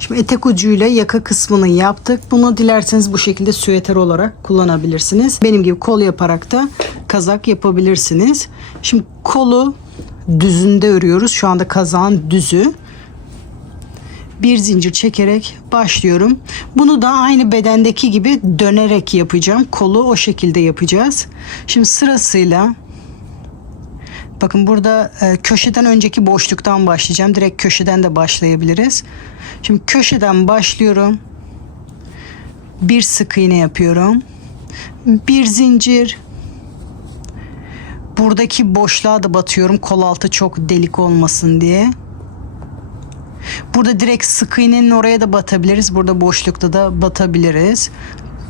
Şimdi etek ucuyla yaka kısmını yaptık. Bunu dilerseniz bu şekilde süveter olarak kullanabilirsiniz. Benim gibi kol yaparak da kazak yapabilirsiniz. Şimdi kolu düzünde örüyoruz. Şu anda kazağın düzü. Bir zincir çekerek başlıyorum. Bunu da aynı bedendeki gibi dönerek yapacağım. Kolu o şekilde yapacağız. Şimdi sırasıyla bakın burada köşeden önceki boşluktan başlayacağım. Direkt köşeden de başlayabiliriz. Şimdi köşeden başlıyorum. Bir sık iğne yapıyorum. Bir zincir. Buradaki boşluğa da batıyorum. Kol altı çok delik olmasın diye. Burada direkt sık iğnenin oraya da batabiliriz. Burada boşlukta da batabiliriz.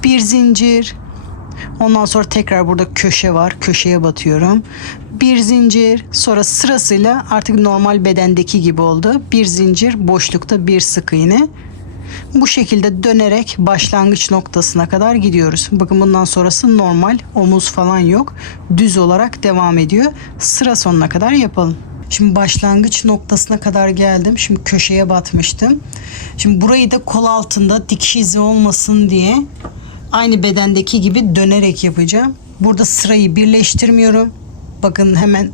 Bir zincir. Ondan sonra tekrar burada köşe var. Köşeye batıyorum. Bir zincir. Sonra sırasıyla artık normal bedendeki gibi oldu. Bir zincir. Boşlukta bir sık iğne. Bu şekilde dönerek başlangıç noktasına kadar gidiyoruz. Bakın bundan sonrası normal. Omuz falan yok. Düz olarak devam ediyor. Sıra sonuna kadar yapalım. Şimdi başlangıç noktasına kadar geldim. Şimdi köşeye batmıştım. Şimdi burayı da kol altında dikiş izi olmasın diye aynı bedendeki gibi dönerek yapacağım. Burada sırayı birleştirmiyorum. Bakın hemen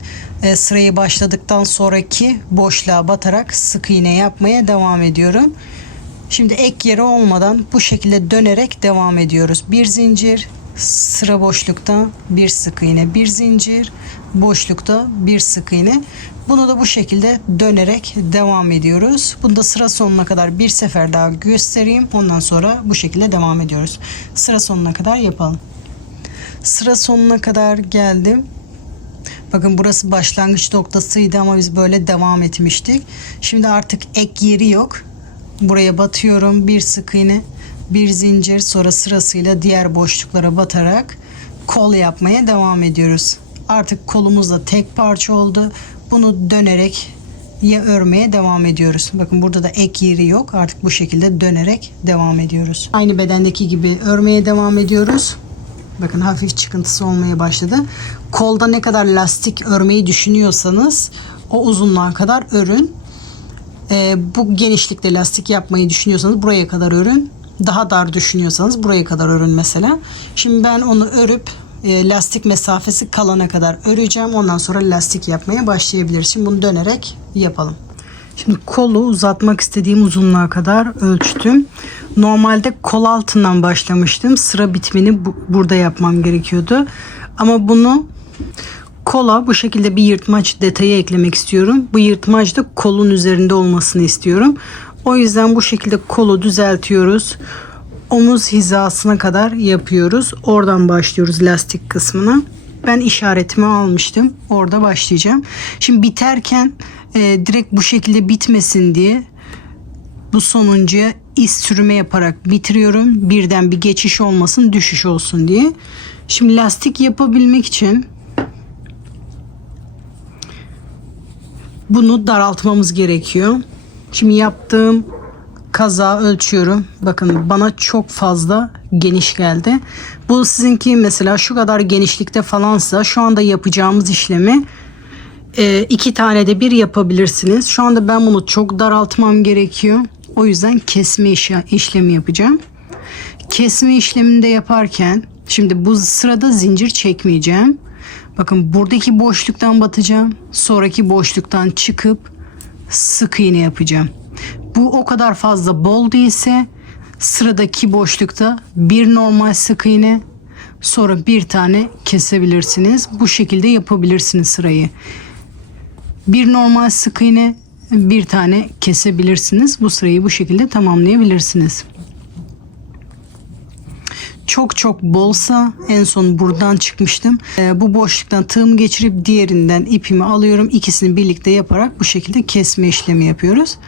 sırayı başladıktan sonraki boşluğa batarak sık iğne yapmaya devam ediyorum. Şimdi ek yeri olmadan bu şekilde dönerek devam ediyoruz. Bir zincir, sıra boşlukta bir sık iğne, bir zincir, boşlukta bir sık iğne. Bunu da bu şekilde dönerek devam ediyoruz. Bunu da sıra sonuna kadar bir sefer daha göstereyim. Ondan sonra bu şekilde devam ediyoruz. Sıra sonuna kadar yapalım. Sıra sonuna kadar geldim. Bakın burası başlangıç noktasıydı ama biz böyle devam etmiştik. Şimdi artık ek yeri yok. Buraya batıyorum. Bir sık iğne, bir zincir, sonra sırasıyla diğer boşluklara batarak kol yapmaya devam ediyoruz. Artık kolumuz da tek parça oldu. Bunu dönerek örmeye devam ediyoruz. Bakın burada da ek yeri yok. Artık bu şekilde dönerek devam ediyoruz. Aynı bedendeki gibi örmeye devam ediyoruz. Bakın hafif çıkıntısı olmaya başladı. Kolda ne kadar lastik örmeyi düşünüyorsanız o uzunluğa kadar örün. Bu genişlikte lastik yapmayı düşünüyorsanız buraya kadar örün. Daha dar düşünüyorsanız buraya kadar örün mesela. Şimdi ben onu örüp lastik mesafesi kalana kadar öreceğim. Ondan sonra lastik yapmaya başlayabiliriz. Şimdi bunu dönerek yapalım. Şimdi kolu uzatmak istediğim uzunluğa kadar ölçtüm. Normalde kol altından başlamıştım. Sıra bitimini burada yapmam gerekiyordu. Ama bunu kola bu şekilde bir yırtmaç detayı eklemek istiyorum. Bu yırtmaç da kolun üzerinde olmasını istiyorum. O yüzden bu şekilde kolu düzeltiyoruz. Omuz hizasına kadar yapıyoruz. Oradan başlıyoruz lastik kısmına. Ben işaretimi almıştım. Orada başlayacağım. Şimdi biterken direkt bu şekilde bitmesin diye bu sonuncuya iz sürme yaparak bitiriyorum. Birden bir geçiş olmasın, düşüş olsun diye. Şimdi lastik yapabilmek için bunu daraltmamız gerekiyor. Şimdi yaptığım kazağı ölçüyorum. Bakın bana çok fazla geniş geldi. Bu sizinki mesela şu kadar genişlikte falansa şu anda yapacağımız işlemi 2 tane de bir yapabilirsiniz. Şu anda ben bunu çok daraltmam gerekiyor. O yüzden kesme işlemi yapacağım. Kesme işlemini de yaparken şimdi bu sırada zincir çekmeyeceğim. Bakın buradaki boşluktan batacağım. Sonraki boşluktan çıkıp sık iğne yapacağım. Bu o kadar fazla bol değilse sıradaki boşlukta bir normal sık iğne, sonra bir tane kesebilirsiniz. Bu şekilde yapabilirsiniz sırayı. Bir normal sık iğne, bir tane kesebilirsiniz. Bu sırayı bu şekilde tamamlayabilirsiniz. Çok çok bolsa, en son buradan çıkmıştım. Bu boşluktan tığımı geçirip diğerinden ipimi alıyorum. İkisini birlikte yaparak bu şekilde kesme işlemi yapıyoruz.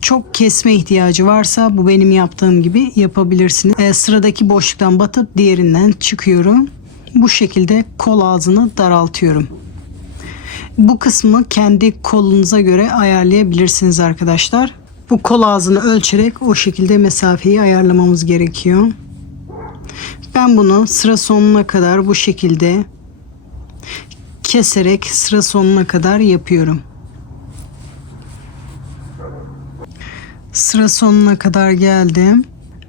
Çok kesme ihtiyacı varsa bu benim yaptığım gibi yapabilirsiniz. Sıradaki boşluktan batıp diğerinden çıkıyorum. Bu şekilde kol ağzını daraltıyorum. Bu kısmı kendi kolunuza göre ayarlayabilirsiniz arkadaşlar. Bu kol ağzını ölçerek o şekilde mesafeyi ayarlamamız gerekiyor. Ben bunu sıra sonuna kadar bu şekilde keserek sıra sonuna kadar yapıyorum. Sıra sonuna kadar geldim.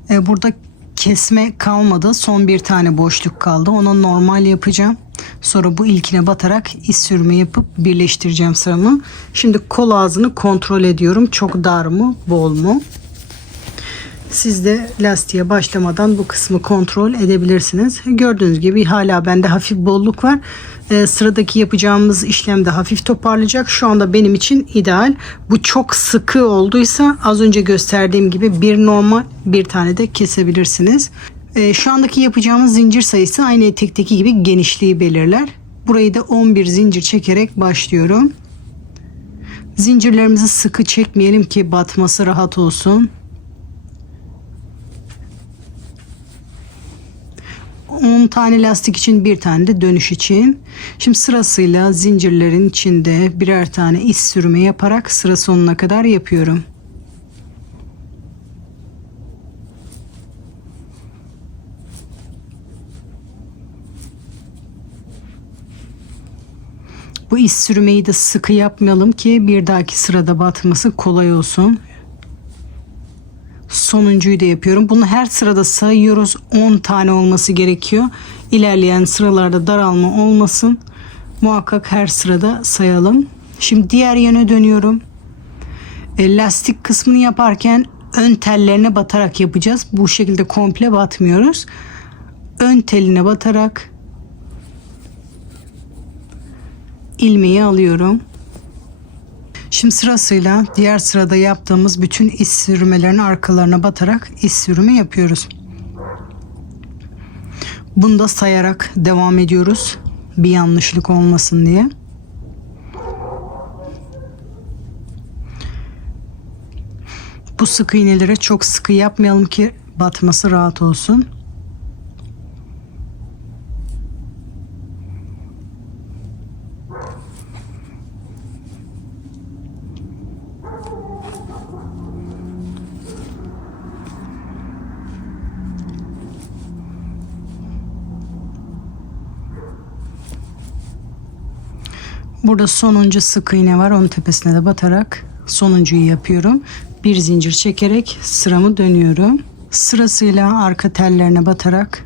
Burada kesme kalmadı. Son bir tane boşluk kaldı. Onu normal yapacağım. Sonra bu ilkine batarak iz sürme yapıp birleştireceğim sıramı. Şimdi kol ağzını kontrol ediyorum. Çok dar mı, bol mu? Siz de lastiğe başlamadan bu kısmı kontrol edebilirsiniz. Gördüğünüz gibi hala bende hafif bolluk var. Sıradaki yapacağımız işlemde hafif toparlayacak. Şu anda benim için ideal. Bu çok sıkı olduysa az önce gösterdiğim gibi bir normal, bir tane de kesebilirsiniz. Şu andaki yapacağımız zincir sayısı aynı etekteki gibi genişliği belirler. Burayı da 11 zincir çekerek başlıyorum. Zincirlerimizi sıkı çekmeyelim ki batması rahat olsun. 10 tane lastik için bir tane de dönüş için. Şimdi sırasıyla zincirlerin içinde birer tane iz sürme yaparak sıra sonuna kadar yapıyorum. Bu iz sürmeyi de sıkı yapmayalım ki bir dahaki sırada batması kolay olsun. Sonuncuyu da yapıyorum. Bunu her sırada sayıyoruz. 10 tane olması gerekiyor. İlerleyen sıralarda daralma olmasın. Muhakkak her sırada sayalım. Şimdi diğer yöne dönüyorum. Lastik kısmını yaparken ön tellerine batarak yapacağız. Bu şekilde komple batmıyoruz. Ön teline batarak ilmeği alıyorum. Şimdi sırasıyla diğer sırada yaptığımız bütün iz sürmelerin arkalarına batarak iz sürümü yapıyoruz. Bunu da sayarak devam ediyoruz. Bir yanlışlık olmasın diye. Bu sık iğneleri çok sıkı yapmayalım ki batması rahat olsun. Burada sonuncu sık iğne var. Onun tepesine de batarak sonuncuyu yapıyorum. Bir zincir çekerek sıramı dönüyorum. Sırasıyla arka tellerine batarak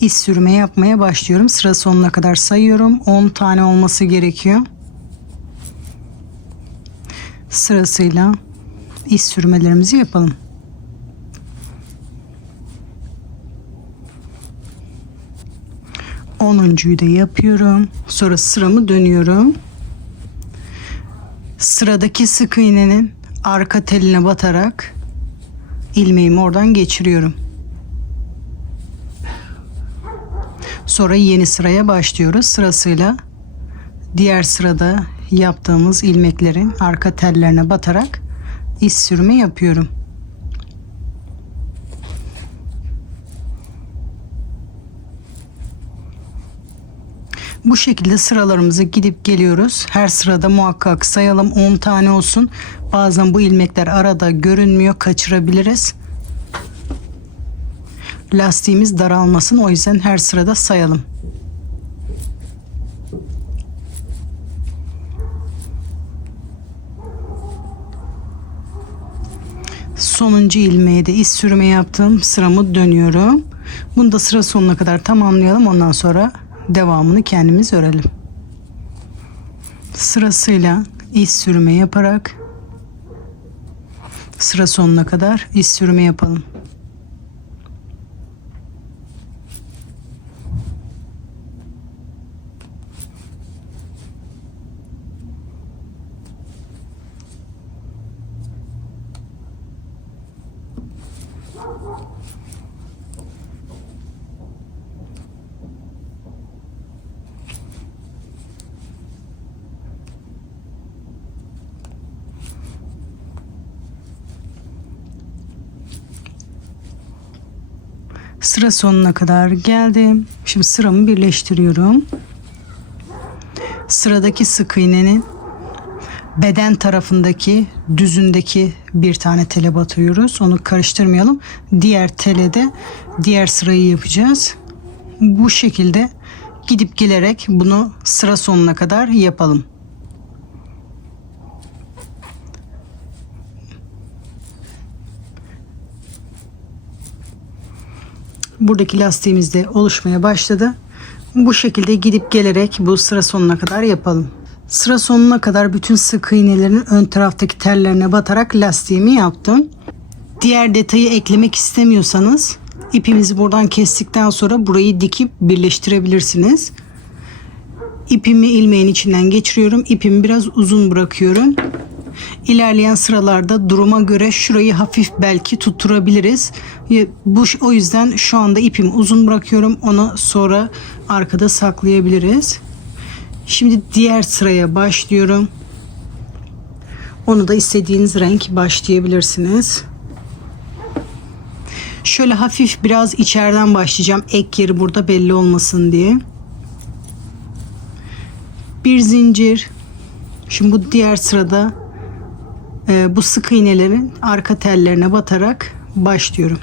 iz sürme yapmaya başlıyorum. Sıra sonuna kadar sayıyorum. 10 tane olması gerekiyor. Sırasıyla iz sürmelerimizi yapalım. Onuncuyu da yapıyorum. Sonra sıramı dönüyorum. Sıradaki sık iğnenin arka teline batarak ilmeğimi oradan geçiriyorum. Sonra yeni sıraya başlıyoruz. Sırasıyla diğer sırada yaptığımız ilmeklerin arka tellerine batarak iz sürme yapıyorum. Bu şekilde sıralarımızı gidip geliyoruz. Her sırada muhakkak sayalım, 10 tane olsun. Bazen bu ilmekler arada görünmüyor, kaçırabiliriz. Lastiğimiz daralmasın, o yüzden her sırada sayalım. Sonuncu ilmeğe de iz sürme yaptım. Sıramı dönüyorum. Bunu da sıra sonuna kadar tamamlayalım. Ondan sonra devamını kendimiz örelim. Sırasıyla iz sürme yaparak sıra sonuna kadar iz sürme yapalım. Sıra sonuna kadar geldim. Şimdi sıramı birleştiriyorum. Sıradaki sık iğnenin beden tarafındaki düzündeki bir tane tele batıyoruz. Onu karıştırmayalım. Diğer tele de diğer sırayı yapacağız. Bu şekilde gidip gelerek bunu sıra sonuna kadar yapalım. Buradaki lastiğimiz de oluşmaya başladı. Bu şekilde gidip gelerek bu sıra sonuna kadar yapalım. Sıra sonuna kadar bütün sık iğnelerin ön taraftaki tellerine batarak lastiğimi yaptım. Diğer detayı eklemek istemiyorsanız ipimizi buradan kestikten sonra burayı dikip birleştirebilirsiniz. İpimi ilmeğin içinden geçiriyorum. İpimi biraz uzun bırakıyorum. İlerleyen sıralarda duruma göre şurayı hafif belki tutturabiliriz. O yüzden şu anda ipimi uzun bırakıyorum. Onu sonra arkada saklayabiliriz. Şimdi diğer sıraya başlıyorum. Onu da istediğiniz renk başlayabilirsiniz. Şöyle hafif biraz içeriden başlayacağım. Ek yeri burada belli olmasın diye. Bir zincir. Şimdi bu diğer sırada bu sık iğnelerin arka tellerine batarak başlıyorum.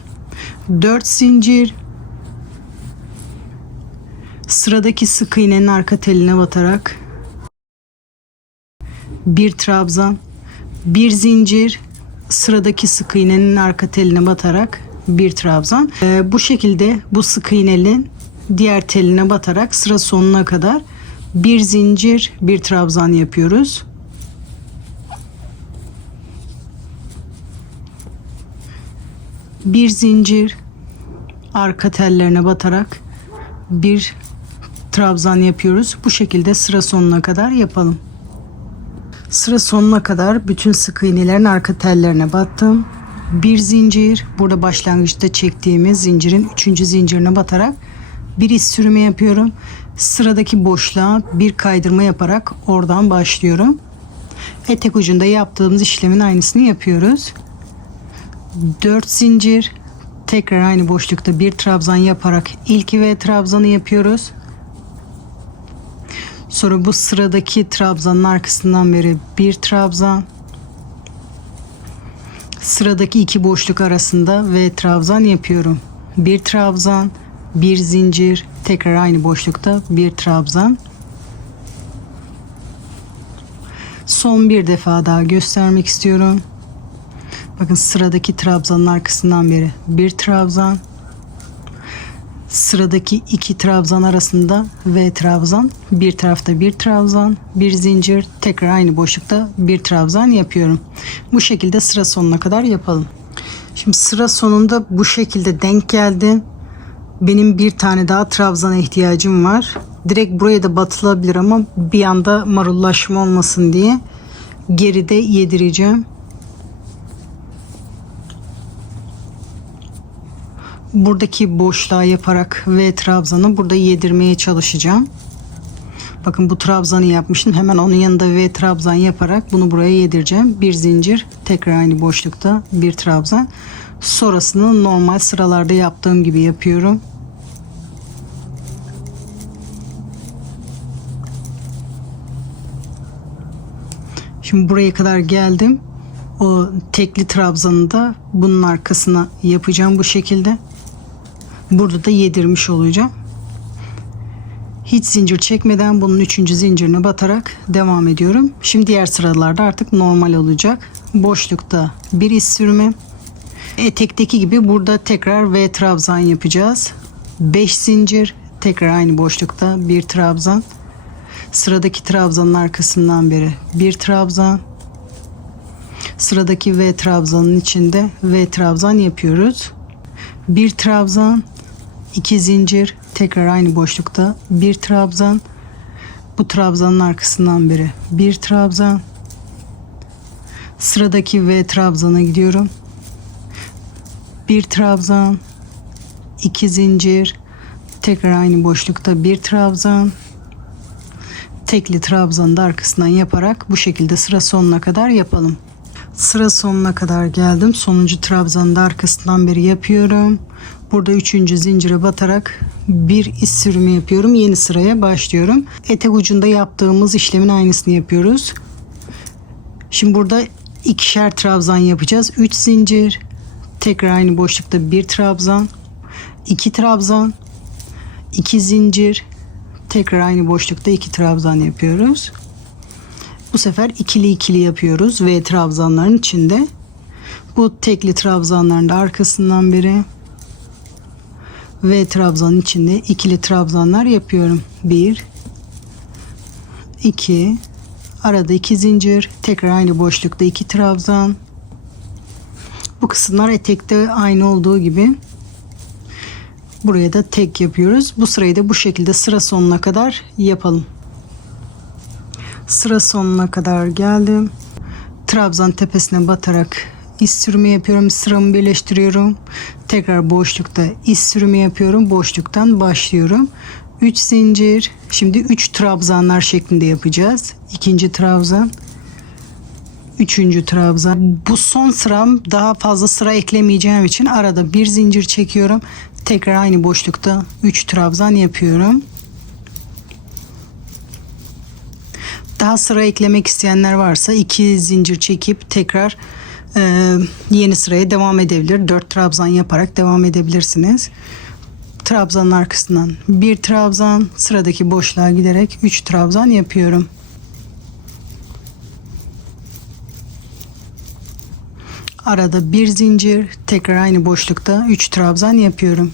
4 zincir. Sıradaki sık iğnenin arka teline batarak bir trabzan, bir zincir, sıradaki sık iğnenin arka teline batarak bir trabzan. Bu şekilde bu sık iğnenin diğer teline batarak sıra sonuna kadar bir zincir, bir trabzan yapıyoruz. Bir zincir, arka tellerine batarak bir trabzan yapıyoruz. Bu şekilde sıra sonuna kadar yapalım. Sıra sonuna kadar bütün sık iğnelerin arka tellerine battım. Bir zincir, burada başlangıçta çektiğimiz zincirin 3. zincirine batarak bir iz sürümü yapıyorum. Sıradaki boşluğa bir kaydırma yaparak oradan başlıyorum. Etek ucunda yaptığımız işlemin aynısını yapıyoruz. 4 zincir, tekrar aynı boşlukta bir trabzan yaparak ilk V trabzanı yapıyoruz. Sonra bu sıradaki trabzanın arkasından beri bir trabzan, sıradaki iki boşluk arasında V trabzan yapıyorum. Bir trabzan, bir zincir, tekrar aynı boşlukta bir trabzan. Son bir defa daha göstermek istiyorum. Bakın sıradaki trabzanın arkasından beri bir trabzan, sıradaki iki trabzan arasında V trabzan, bir tarafta bir trabzan, bir zincir, tekrar aynı boşlukta bir trabzan yapıyorum. Bu şekilde sıra sonuna kadar yapalım. Şimdi sıra sonunda bu şekilde denk geldi. Benim bir tane daha trabzana ihtiyacım var. Direkt buraya da batılabilir ama bir anda marullaşma olmasın diye geride yedireceğim. Buradaki boşluğa yaparak V trabzanı burada yedirmeye çalışacağım. Bakın bu trabzanı yapmıştım. Hemen onun yanında V trabzan yaparak bunu buraya yedireceğim. Bir zincir, tekrar aynı boşlukta bir trabzan. Sonrasını normal sıralarda yaptığım gibi yapıyorum. Şimdi buraya kadar geldim. O tekli trabzanı da bunun arkasına yapacağım bu şekilde. Burada da yedirmiş olacağım. Hiç zincir çekmeden bunun 3. zincirine batarak devam ediyorum. Şimdi diğer sıralarda artık normal olacak. Boşlukta bir iz sürme. Etekteki gibi burada tekrar V trabzan yapacağız. 5 zincir, tekrar aynı boşlukta bir trabzan. Sıradaki trabzanın arkasından beri bir trabzan. Sıradaki V trabzanın içinde V trabzan yapıyoruz. Bir trabzan, 2 zincir, tekrar aynı boşlukta bir trabzan. Bu trabzanın arkasından beri bir trabzan. Sıradaki V trabzana gidiyorum. bir trabzan, 2 zincir, tekrar aynı boşlukta bir trabzan, tekli trabzanı da arkasından yaparak bu şekilde sıra sonuna kadar yapalım. Sıra sonuna kadar geldim. Sonuncu trabzanı da arkasından beri yapıyorum. Burada 3. zincire batarak bir iz sürümü yapıyorum. Yeni sıraya başlıyorum. Etek ucunda yaptığımız işlemin aynısını yapıyoruz. Şimdi burada ikişer trabzan yapacağız. 3 zincir, tekrar aynı boşlukta bir trabzan, 2 trabzan, 2 zincir, tekrar aynı boşlukta 2 trabzan yapıyoruz. Bu sefer ikili ikili yapıyoruz ve trabzanların içinde. Bu tekli trabzanların da arkasından beri ve trabzanın içinde ikili trabzanlar yapıyorum. 1 2, arada 2 zincir, tekrar aynı boşlukta 2 trabzan. Bu kısımlar etekte aynı olduğu gibi buraya da tek yapıyoruz. Bu sırayı da bu şekilde sıra sonuna kadar yapalım. Sıra sonuna kadar geldim. Trabzan tepesine batarak iz sürümü yapıyorum. Sıramı birleştiriyorum. Tekrar boşlukta iz sürümü yapıyorum. Boşluktan başlıyorum. 3 zincir. Şimdi 3 trabzanlar şeklinde yapacağız. 2. trabzan, 3. trabzan. Bu son sıram, daha fazla sıra eklemeyeceğim için arada bir zincir çekiyorum. Tekrar aynı boşlukta 3 trabzan yapıyorum. Daha sıra eklemek isteyenler varsa 2 zincir çekip tekrar yeni sıraya devam edebilir. 4 trabzan yaparak devam edebilirsiniz. Trabzanın arkasından bir trabzan, sıradaki boşluğa giderek 3 trabzan yapıyorum. Arada bir zincir, tekrar aynı boşlukta 3 trabzan yapıyorum.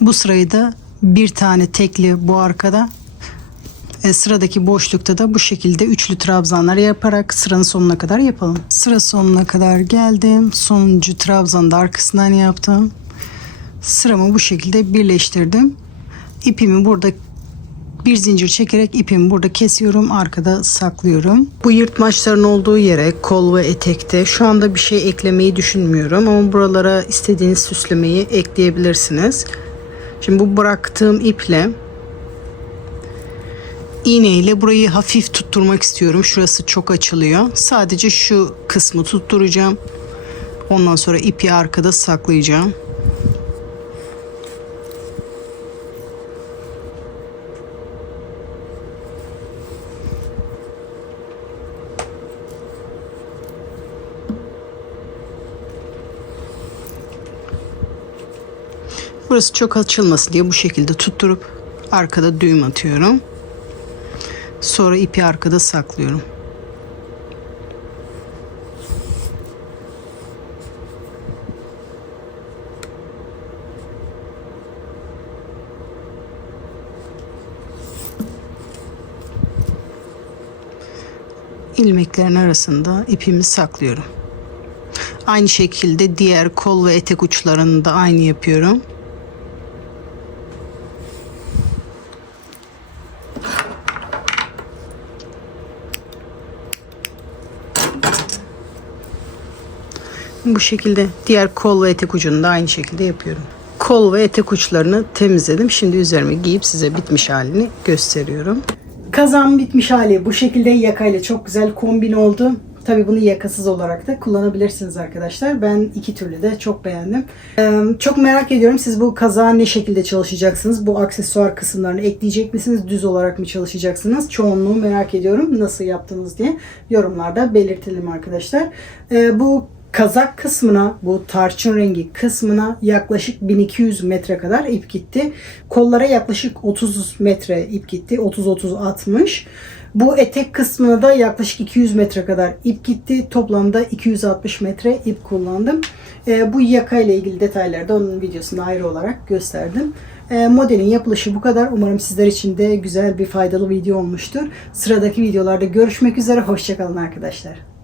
Bu sırayı da bir tane tekli bu arkada, sıradaki boşlukta da bu şekilde üçlü trabzanlar yaparak sıranın sonuna kadar yapalım. Sıra sonuna kadar geldim. Sonuncu trabzanı da arkasından yaptım. Sıramı bu şekilde birleştirdim. İpimi burada bir zincir çekerek ipimi burada kesiyorum. Arkada saklıyorum. Bu yırtmaçların olduğu yere, kol ve etekte şu anda bir şey eklemeyi düşünmüyorum. Ama buralara istediğiniz süslemeyi ekleyebilirsiniz. Şimdi bu bıraktığım iple iğneyle burayı hafif tutturmak istiyorum. Şurası çok açılıyor. Sadece şu kısmı tutturacağım. Ondan sonra ipi arkada saklayacağım. Burası çok açılmasın diye bu şekilde tutturup arkada düğüm atıyorum. Sonra ipi arkada saklıyorum. İlmeklerin arasında ipimi saklıyorum. Aynı şekilde diğer kol ve etek uçlarını da aynı yapıyorum. Bu şekilde diğer kol ve etek ucunu da aynı şekilde yapıyorum. Kol ve etek uçlarını temizledim. Şimdi üzerime giyip size bitmiş halini gösteriyorum. Kazağım bitmiş hali bu şekilde, yakayla çok güzel kombin oldu. Tabii bunu yakasız olarak da kullanabilirsiniz arkadaşlar. Ben iki türlü de çok beğendim. Çok merak ediyorum, siz bu kazağı ne şekilde çalışacaksınız? Bu aksesuar kısımlarını ekleyecek misiniz? Düz olarak mı çalışacaksınız? Çoğunluğu merak ediyorum. Nasıl yaptınız diye yorumlarda belirtelim arkadaşlar. Bu kazak kısmına, bu tarçın rengi kısmına yaklaşık 1200 metre kadar ip gitti. Kollara yaklaşık 30 metre ip gitti. 30-30-60. Bu etek kısmına da yaklaşık 200 metre kadar ip gitti. Toplamda 260 metre ip kullandım. Bu yaka ile ilgili detayları da onun videosunda ayrı olarak gösterdim. Modelin yapılışı bu kadar. Umarım sizler için de güzel bir faydalı video olmuştur. Sıradaki videolarda görüşmek üzere. Hoşça kalın arkadaşlar.